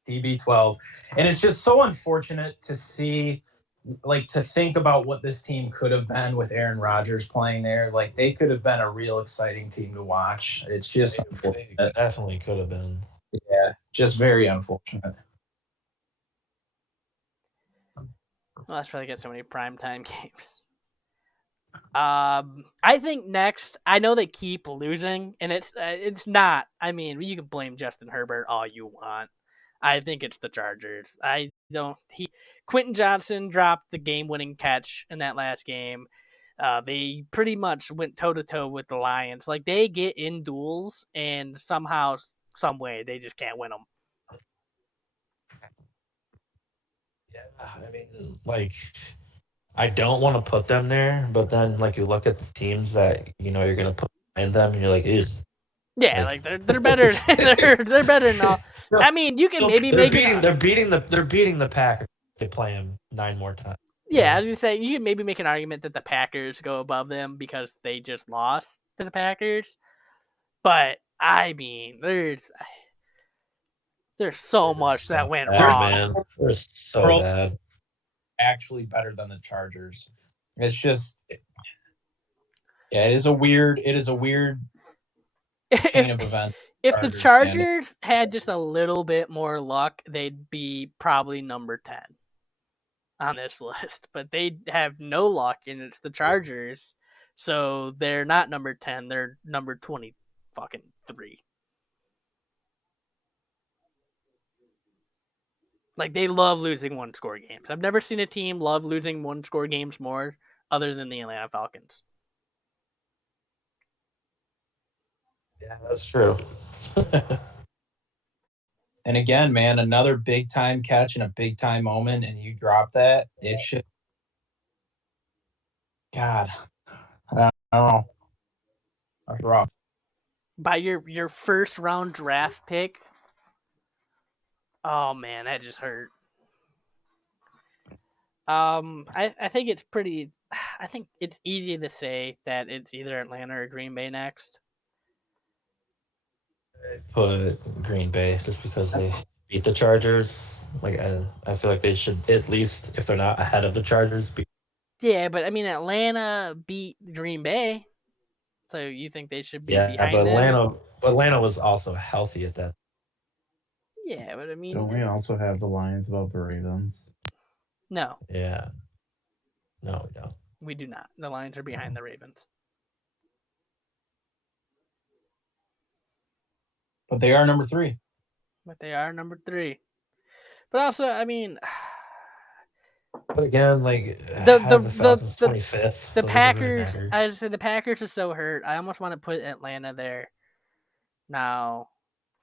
TB12, and it's just so unfortunate to see, like, to think about what this team could have been with Aaron Rodgers playing there. Like, they could have been a real exciting team to watch. It's just unfortunate. It definitely could have been. Yeah, just very unfortunate. Well, that's probably got so many primetime games. I think next, I know they keep losing, and it's not. I mean, you can blame Justin Herbert all you want. I think it's the Chargers. Quentin Johnson dropped the game-winning catch in that last game. They pretty much went toe-to-toe with the Lions. Like, they get in duels, and somehow, some way, they just can't win them. Yeah, I mean, like, I don't want to put them there, but then, like, you look at the teams that, you know, you're going to put in them, and you're like, ew. Yeah, like they're better. they're better now. I mean, you can maybe they're beating the Packers. They play them 9 more times. Yeah, I was gonna say you can maybe make an argument that the Packers go above them because they just lost to the Packers. But I mean, there's so much that went wrong. Man. They're so bad. Actually, better than the Chargers. It's just, yeah, it is a weird chain of events. If the Chargers had just a little bit more luck, they'd be probably number 10 on this list. But they have no luck, and it's the Chargers. So they're not number 10. They're number 20 fucking 3. Like, they love losing one-score games. I've never seen a team love losing one-score games more other than the Atlanta Falcons. Yeah, that's true. And again, man, another big time catch and a big time moment, and you drop that. It should. God, I don't know. That's rough. By your first round draft pick. Oh man, that just hurt. I think it's pretty. I think it's easy to say that it's either Atlanta or Green Bay next. Put Green Bay just because they beat the Chargers. Like I feel like they should at least, if they're not ahead of the Chargers, be. Yeah, but I mean Atlanta beat Green Bay, so you think they should be Yeah, but behind them? Atlanta was also healthy at that. Yeah, but I mean, Don't we also have the Lions above the Ravens? no, Yeah. No, we don't. we do not. The Lions are behind the Ravens. But they are number 3. But they are number 3. But also, I mean, But again, like the Falcons 25th. the so Packers. Really I say the Packers are so hurt. I almost want to put Atlanta there now.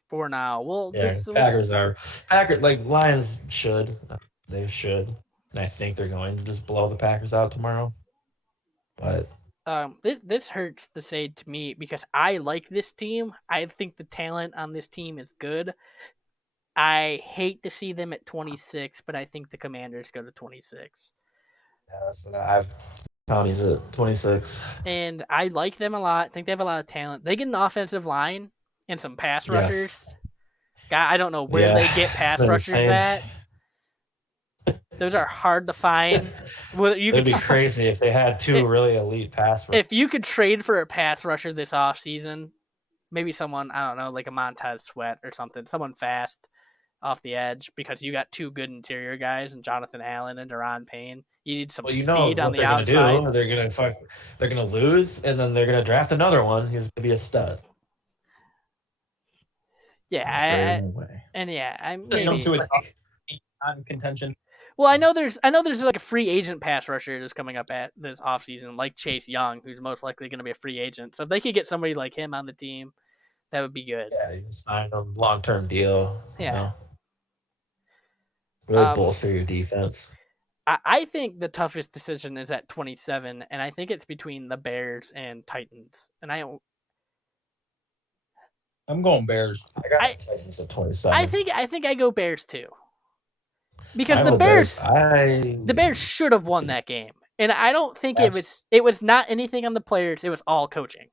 For now, well, yeah, Packers like Lions should. They should, and I think they're going to just blow the Packers out tomorrow. But this hurts to say to me because I like this team. I think the talent on this team is good. I hate to see them at 26, but I think the Commanders go to 26. yeah, that's what I've. Tommy's at 26. And I like them a lot. I think they have a lot of talent. They get an offensive line and some pass rushers. God, I don't know where they get pass rushers at. Those are hard to find. It'd be crazy if they had two really elite pass rushers. If you could trade for a pass rusher this offseason, maybe someone, I don't know, like a Montez Sweat or something, someone fast off the edge because you got 2 good interior guys and Jonathan Allen and Deron Payne. You need some speed on the outside. Gonna do? They're gonna lose, and then they're gonna draft another one who's gonna be a stud. Yeah, I'm maybe on contention. Well, I know there's like a free agent pass rusher that's coming up at this offseason, like Chase Young, who's most likely going to be a free agent. So if they could get somebody like him on the team, that would be good. Yeah, you can sign a long-term deal. Yeah. Really bolster your defense. I think the toughest decision is at 27, and I think it's between the Bears and Titans. And I'm going Bears. I got the Titans at 27. I think I go Bears too. Because the Bears should have won that game. And I don't think it was not anything on the players, it was all coaching.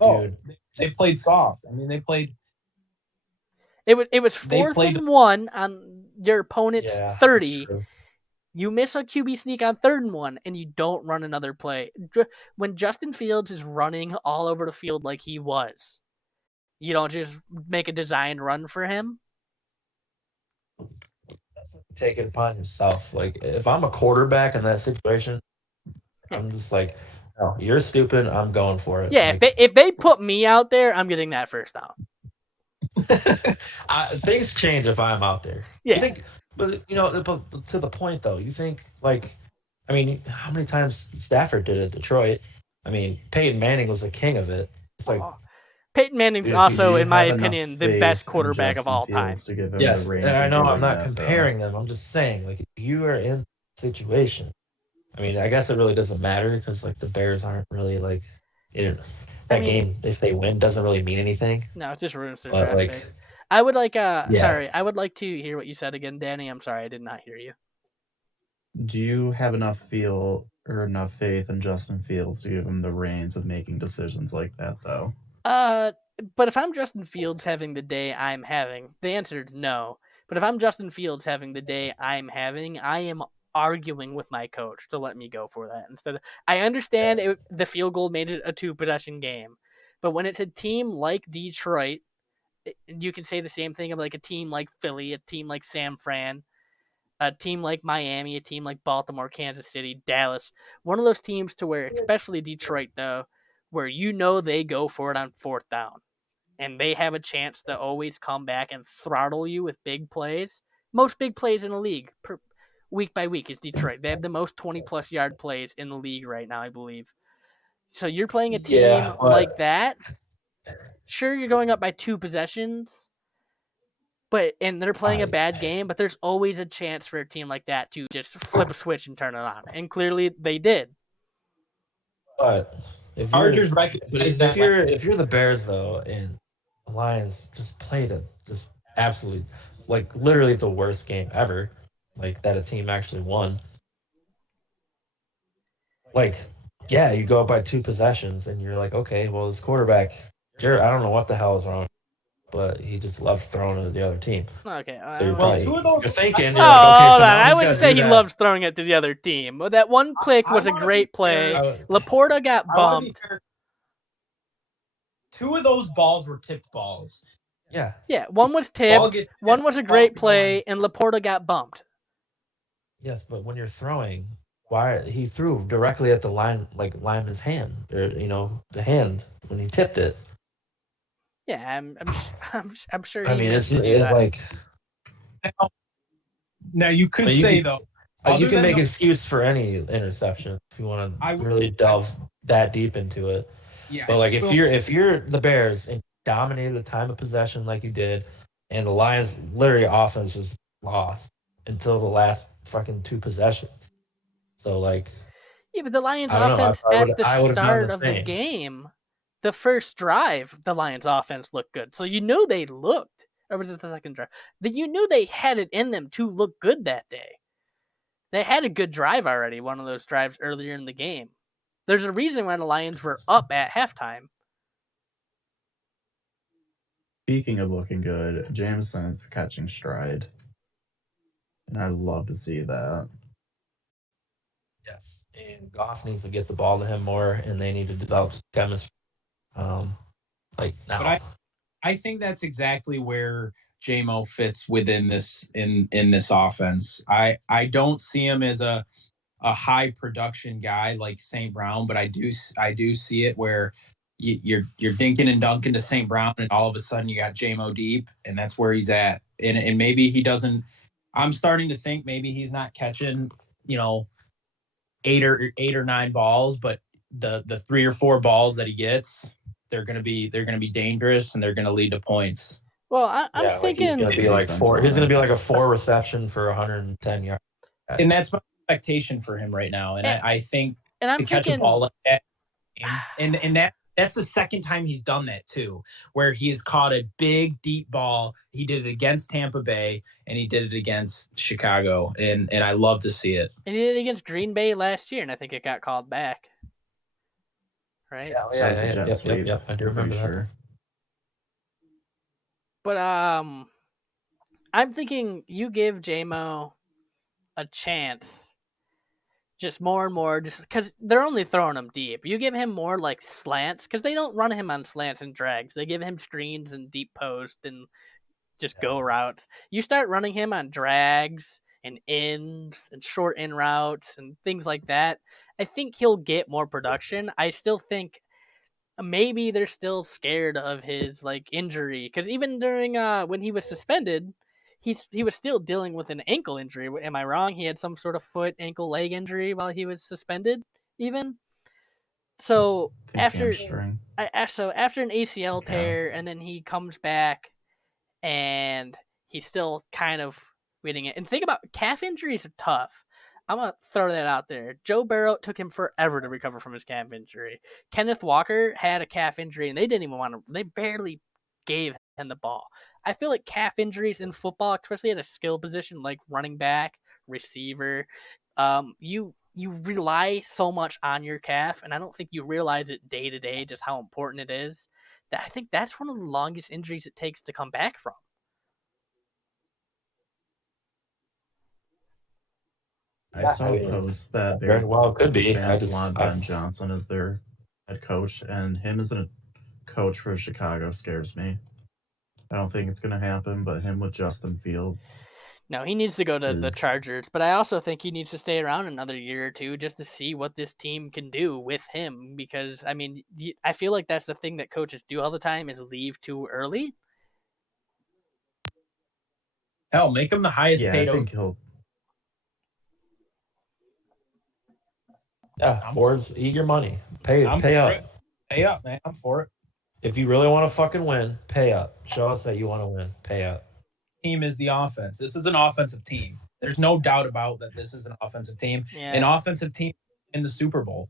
Dude. They played soft. I mean, they played. It was 4th and 1 on your opponent's 30. You miss a QB sneak on 3rd and 1, and you don't run another play. When Justin Fields is running all over the field like he was, you don't just make a designed run for him. Take it upon yourself. Like, if I'm a quarterback in that situation, I'm just like, no, you're stupid. I'm going for it. Yeah, like, if they put me out there, I'm getting that first down. Things change if I'm out there. Yeah. You think, but to the point though, you think like, I mean, how many times Stafford did it at Detroit? I mean, Peyton Manning was the king of it. It's like. Peyton Manning's also, in my opinion, the best quarterback of all time. Yes, and I know I'm not comparing them. I'm just saying, like, if you are in a situation, I mean, I guess it really doesn't matter because, like, the Bears aren't really, like, game, if they win, doesn't really mean anything. No, it just ruins their draft pick. I would like, sorry, I would like to hear what you said again, Danny. I'm sorry, I did not hear you. Do you have enough faith in Justin Fields to give him the reins of making decisions like that, though? But if I'm Justin Fields having the day I'm having, the answer is no. But if I'm Justin Fields having the day I'm having, I am arguing with my coach to let me go for that. Instead, I understand the field goal made it a 2-possession game, but when it's a team like Detroit, you can say the same thing of like a team like Philly, a team like San Fran, a team like Miami, a team like Baltimore, Kansas City, Dallas. One of those teams to where, especially Detroit though, where they go for it on 4th down. And they have a chance to always come back and throttle you with big plays. Most big plays in the league, week by week, is Detroit. They have the most 20-plus yard plays in the league right now, I believe. So you're playing a team like that. Sure, you're going up by 2 possessions, and they're playing a bad game, but there's always a chance for a team like that to just flip a switch and turn it on. And clearly they did. But if Chargers you're recognize that. if you're the Bears though, and the Lions just played a just absolute like literally the worst game ever, like that a team actually won. Like, yeah, you go up by 2 possessions and you're like, okay, well this quarterback, Jared, I don't know what the hell is wrong, but he just loved throwing it at the other team. Okay. So you're Well, probably, two of those. you're thinking, Oh, you're like, okay, hold so on. now I he's wouldn't gotta say do he that. loves throwing it to the other team. But that one pick was a wanna great be play. fair. Laporta got I want to be bumped. fair. 2 of those balls were tipped balls. Yeah. Yeah, one was Ball tipped. gets One tipped, was a ball great can go play, in. and Laporta got bumped. Yes, but when you're throwing, why he threw directly at the lineman's hand, or the hand when he tipped it. Yeah, I'm sure I he mean, meant it's to do that. like Now you could But you say could- though, you other can than make the- excuse for any interception if you want I to would- really delve that deep into it. yeah. But like Well, if you're the Bears and dominated the time of possession like you did, and the Lions literally offense was lost until the last fucking 2 possessions. So like Yeah, but the Lions I don't know. offense I at the would have done start the of the same. game, the first drive, the Lions offense looked good. So you knew they looked. Or was it the second drive? That you knew they had it in them to look good that day. They had a good drive already, one of those drives earlier in the game. There's a reason why the Lions were up at halftime. Speaking of looking good, Jameson is catching stride. And I'd love to see that. Yes, and Goff needs to get the ball to him more, and they need to develop some chemistry. Like now. But I think that's exactly where JMO fits within this in this offense. I don't see him as a high production guy like St. Brown, but I do see it where you're dinking and dunking to St. Brown, and all of a sudden you got JMO deep, and that's where he's at. And maybe he doesn't. I'm starting to think maybe he's not catching 8 or 9 balls, but the 3 or 4 balls that he gets, they're gonna be dangerous, and they're gonna lead to points. Well, I'm Yeah, like he's thinking. gonna be like 4. He's gonna be like a 4 reception for 110 yards. And that's my expectation for him right now. And I think And I'm to catch a thinking. ball like that, and that's the second time he's done that too, where he's caught a big deep ball. He did it against Tampa Bay, and he did it against Chicago, and I love to see it. And he did it against Green Bay last year, and I think it got called back. Right? Yeah, That was a jet sweep. yep. I do remember that. Sure. But I'm thinking you give JMO a chance, just more and more, just because they're only throwing him deep. You give him more like slants, because they don't run him on slants and drags. They give him screens and deep post and just go routes. You start running him on drags and ins and short in routes and things like that, I think he'll get more production. I still think maybe they're still scared of his like injury, because even during when he was suspended, he was still dealing with an ankle injury. Am I wrong? He had some sort of foot, ankle, leg injury while he was suspended, even. So after hamstring. after an ACL tear, and then he comes back, and he's still kind of waiting it. And think about calf injuries are tough. I'm gonna throw that out there. Joe Burrow took him forever to recover from his calf injury. Kenneth Walker had a calf injury, and they didn't even want to. They barely gave him the ball. I feel like calf injuries in football, especially at a skill position like running back, receiver, you rely so much on your calf, and I don't think you realize it day to day just how important it is. That I think that's one of the longest injuries it takes to come back from. I saw a post that very well could be. fans want Ben Johnson as their head coach, and him as a coach for Chicago scares me. I don't think it's going to happen, but him with Justin Fields. No, he needs to go to the Chargers, but I also think he needs to stay around another year or two just to see what this team can do with him, because, I mean, I feel like that's the thing that coaches do all the time is leave too early. Hell, make him the highest paid. I think he'll. Yeah, Ford's eat your money. Pay up. Pay up, man. I'm for it. If you really want to fucking win, pay up. Show us that you want to win. Pay up. team is the offense. This is an offensive team. There's no doubt about that. This is an offensive team. Yeah. An offensive team in the Super Bowl.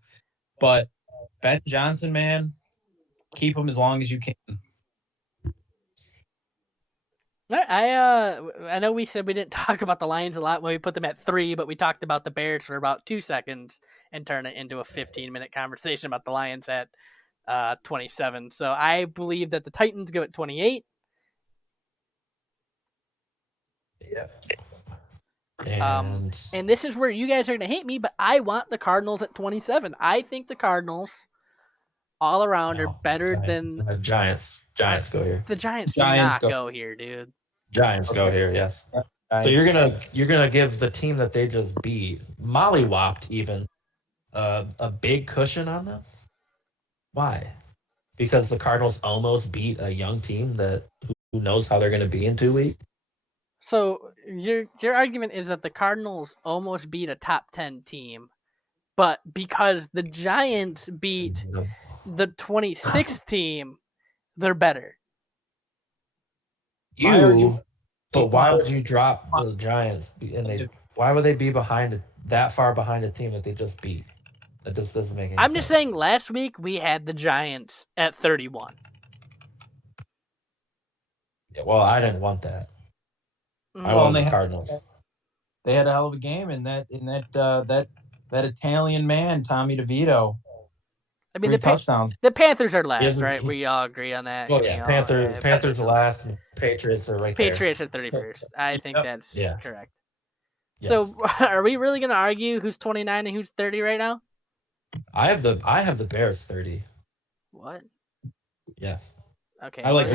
But Ben Johnson, man, keep him as long as you can. I know we said we didn't talk about the Lions a lot when we put them at 3, but we talked about the Bears for about 2 seconds and turned it into a 15-minute conversation about the Lions at 27. So I believe that the Titans go at 28. Yeah. And this is where you guys are going to hate me, but I want the Cardinals at 27. I think the Cardinals all around are better than Giants. Giants go here. The Giants Giants do not go here, dude. Giants go here, yes. Giants. So you're gonna give the team that they just beat, mollywopped even, a big cushion on them? Why? Because the Cardinals almost beat a young team that who knows how they're gonna be in 2 weeks? So your argument is that the Cardinals almost beat a top 10 team, but because the Giants beat the 26th team, they're better. But why would you drop the Giants? Why would they be that far behind a team that they just beat? That just doesn't make any sense. I'm just saying last week we had the Giants at 31. Yeah, well, I didn't want that. I wanted the Cardinals. They had a hell of a game in that Italian man, Tommy DeVito. I mean, touchdowns. The Panthers are last, right? We all agree on that. Well, yeah, Panthers are last, and Patriots are right there. Patriots are 31st. I think that's correct. Yes. So, are we really going to argue who's 29 and who's 30 right now? I have the Bears 30. What? Yes. Okay. I like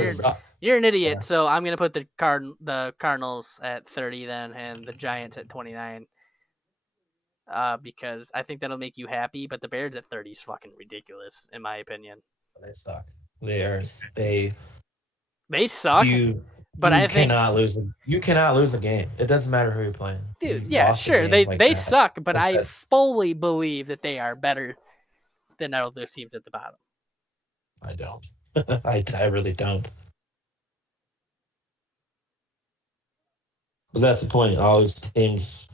you're an idiot, so I'm going to put the Cardinals at 30 then, and the Giants at 29. Because I think that'll make you happy, but the Bears at 30 is fucking ridiculous, in my opinion. They suck. They suck. I think you cannot lose a game. It doesn't matter who you're playing. Dude, yeah, sure. They suck, but I fully believe that they are better than all those teams at the bottom. I don't. I really don't. But that's the point. All those teams,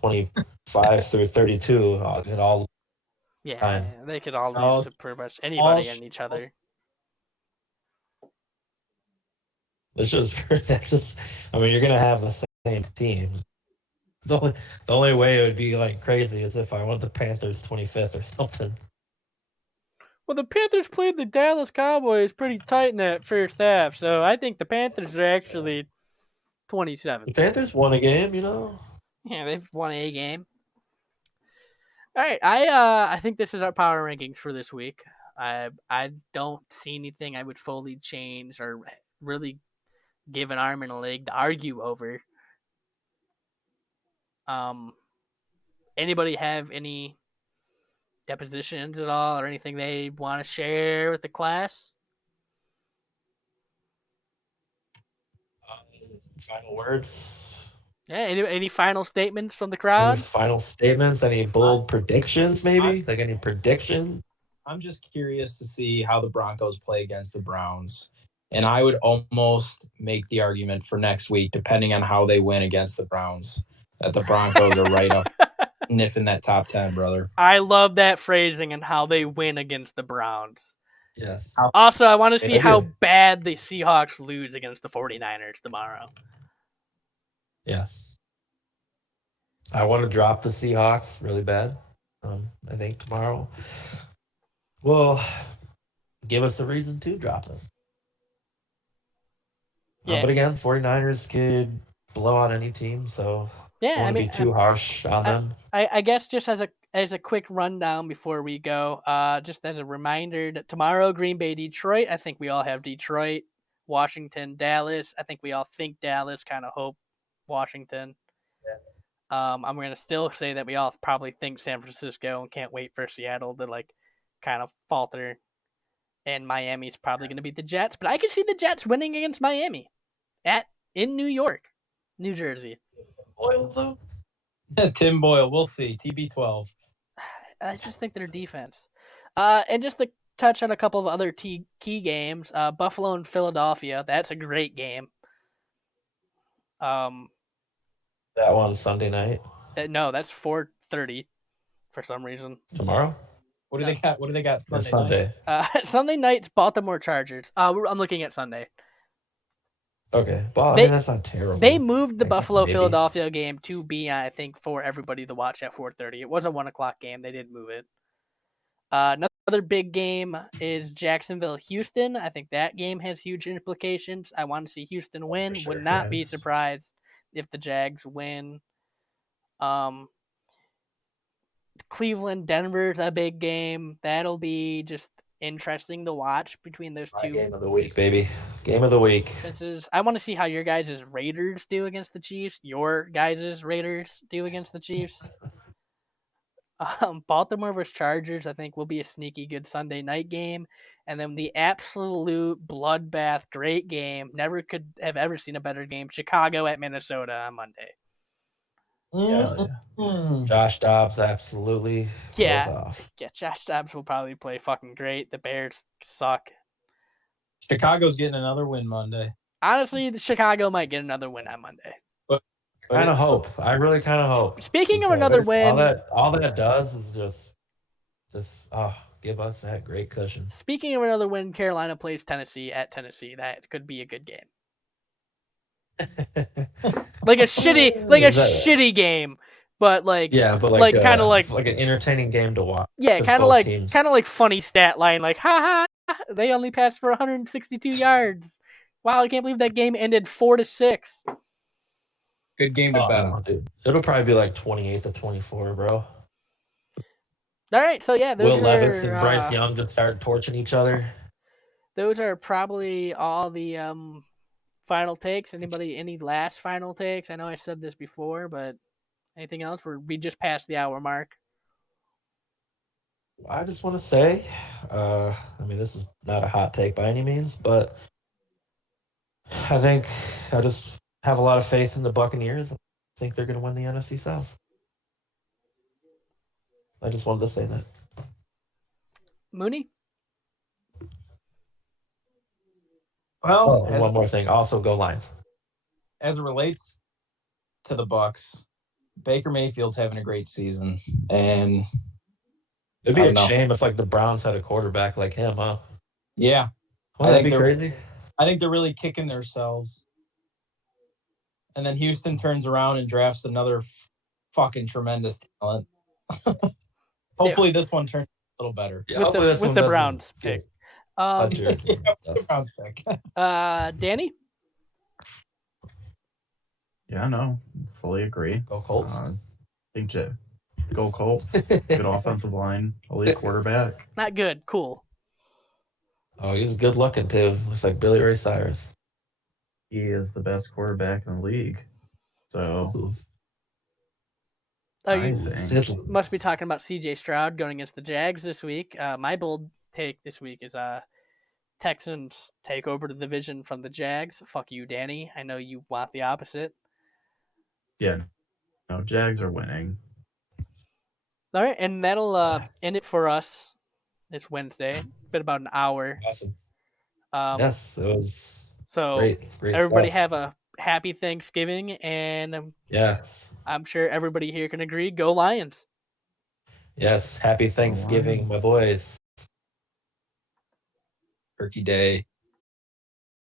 25 through 32, get all. Yeah, they could all lose to pretty much anybody and each other. That's just. You're gonna have the same team. The only way it would be crazy is if I want the Panthers 25th or something. Well, the Panthers played the Dallas Cowboys pretty tight in that first half, so I think the Panthers are actually 27. The Panthers won a game, Yeah, they've won a game. All right, I think this is our power rankings for this week. I don't see anything I would fully change or really give an arm and a leg to argue over. Anybody have any depositions at all or anything they want to share with the class? Final words. Yeah, any final statements from the crowd? Any final statements? Any bold predictions, maybe? Any prediction? I'm just curious to see how the Broncos play against the Browns. And I would almost make the argument for next week, depending on how they win against the Browns, that the Broncos are right up sniffing that top 10, brother. I love that phrasing and how they win against the Browns. Yes. Also, I want to see how bad the Seahawks lose against the 49ers tomorrow. Yes. I want to drop the Seahawks really bad. I think tomorrow will give us a reason to drop them. Yeah. But again, 49ers could blow out any team, so I don't want to be too harsh on them. I guess just as a quick rundown before we go, just as a reminder that tomorrow, Green Bay, Detroit. I think we all have Detroit, Washington, Dallas. I think we all think Dallas, kind of hope Washington. Yeah. I'm going to still say that we all probably think San Francisco and can't wait for Seattle to kind of falter. And Miami's probably going to beat the Jets, but I can see the Jets winning against Miami in New York, New Jersey. Boyle, though? Tim Boyle, we'll see. TB12. I just think their defense. And just to touch on a couple of other key games, Buffalo and Philadelphia. That's a great game. That one Sunday night No, that's 4:30 for some reason. tomorrow What do they got? What do they got or Sunday night? Sunday? Sunday night's Baltimore Chargers. I'm looking at Sunday. Okay, well, I They- mean that's not terrible. They moved the Like, Buffalo maybe. Philadelphia game to be, I think, for everybody to watch at 4:30. It was a 1:00 game. They did move it. Another big game is Jacksonville Houston. I think that game has huge implications. I want to see Houston win. sure, Would not be yes. surprised if the Jags win. Cleveland Denver's a big game. That'll be just interesting to watch between those My two. game of the week, baby. Game of the week. Defenses. I want to see how your guys' Raiders do against the Chiefs. Your guys' Raiders do against the Chiefs. Baltimore vs. Chargers, I think, will be a sneaky good Sunday night game. And then the absolute bloodbath, great game. Never could have ever seen a better game. Chicago at Minnesota on Monday. Yes. Mm. Josh Dobbs absolutely goes off. Yeah, Josh Dobbs will probably play fucking great. The Bears suck. Chicago's getting another win Monday. Honestly, the Chicago might get another win on Monday. Kind of hope. I really kind of hope. Speaking of another Because win, all that does is just give us that great cushion. speaking of another win, Carolina plays Tennessee at Tennessee. That could be a good game. Like a shitty game, but like Yeah, but like kind of like an entertaining game to watch. yeah, 'cause kind of both like teams- funny stat line, like ha ha. They only passed for 162 yards. Wow, I can't believe that game ended 4-6. Good game to bet on. Dude. It'll probably be like 28-24, bro. All right, so yeah, Will Levis and Bryce Young just start torching each other. Those are probably all the final takes. Anybody, any last final takes? I know I said this before, but anything else? We just passed the hour mark. I just want to say, I mean, this is not a hot take by any means, but I think I just have a lot of faith in the Buccaneers. I think they're going to win the NFC South. I just wanted to say that. Mooney? Well, and one more thing. Also, go Lions. As it relates to the Bucs, Baker Mayfield's having a great season, and it'd be a shame if like the Browns had a quarterback like him, huh? Yeah, Wouldn't that be crazy? I think they're really kicking themselves. And then Houston turns around and drafts another fucking tremendous talent. Hopefully, this one turns a little better. Yeah, with the Browns pick. The Browns pick. Danny? Yeah, no, fully agree. Go Colts. Go Colts. Good offensive line, elite quarterback. Not good. Cool. Oh, he's good looking too. Looks like Billy Ray Cyrus. He is the best quarterback in the league. So you must be talking about CJ Stroud going against the Jags this week. My bold take this week is Texans take over the division from the Jags. Fuck you, Danny. I know you want the opposite. Yeah. No, Jags are winning. All right, and that'll end it for us this Wednesday. Been about an hour. Awesome. Yes, it was great everybody stuff. have a happy Thanksgiving, and yes, I'm sure everybody here can agree. Go Lions. Yes, happy Thanksgiving, my boys. Turkey Day.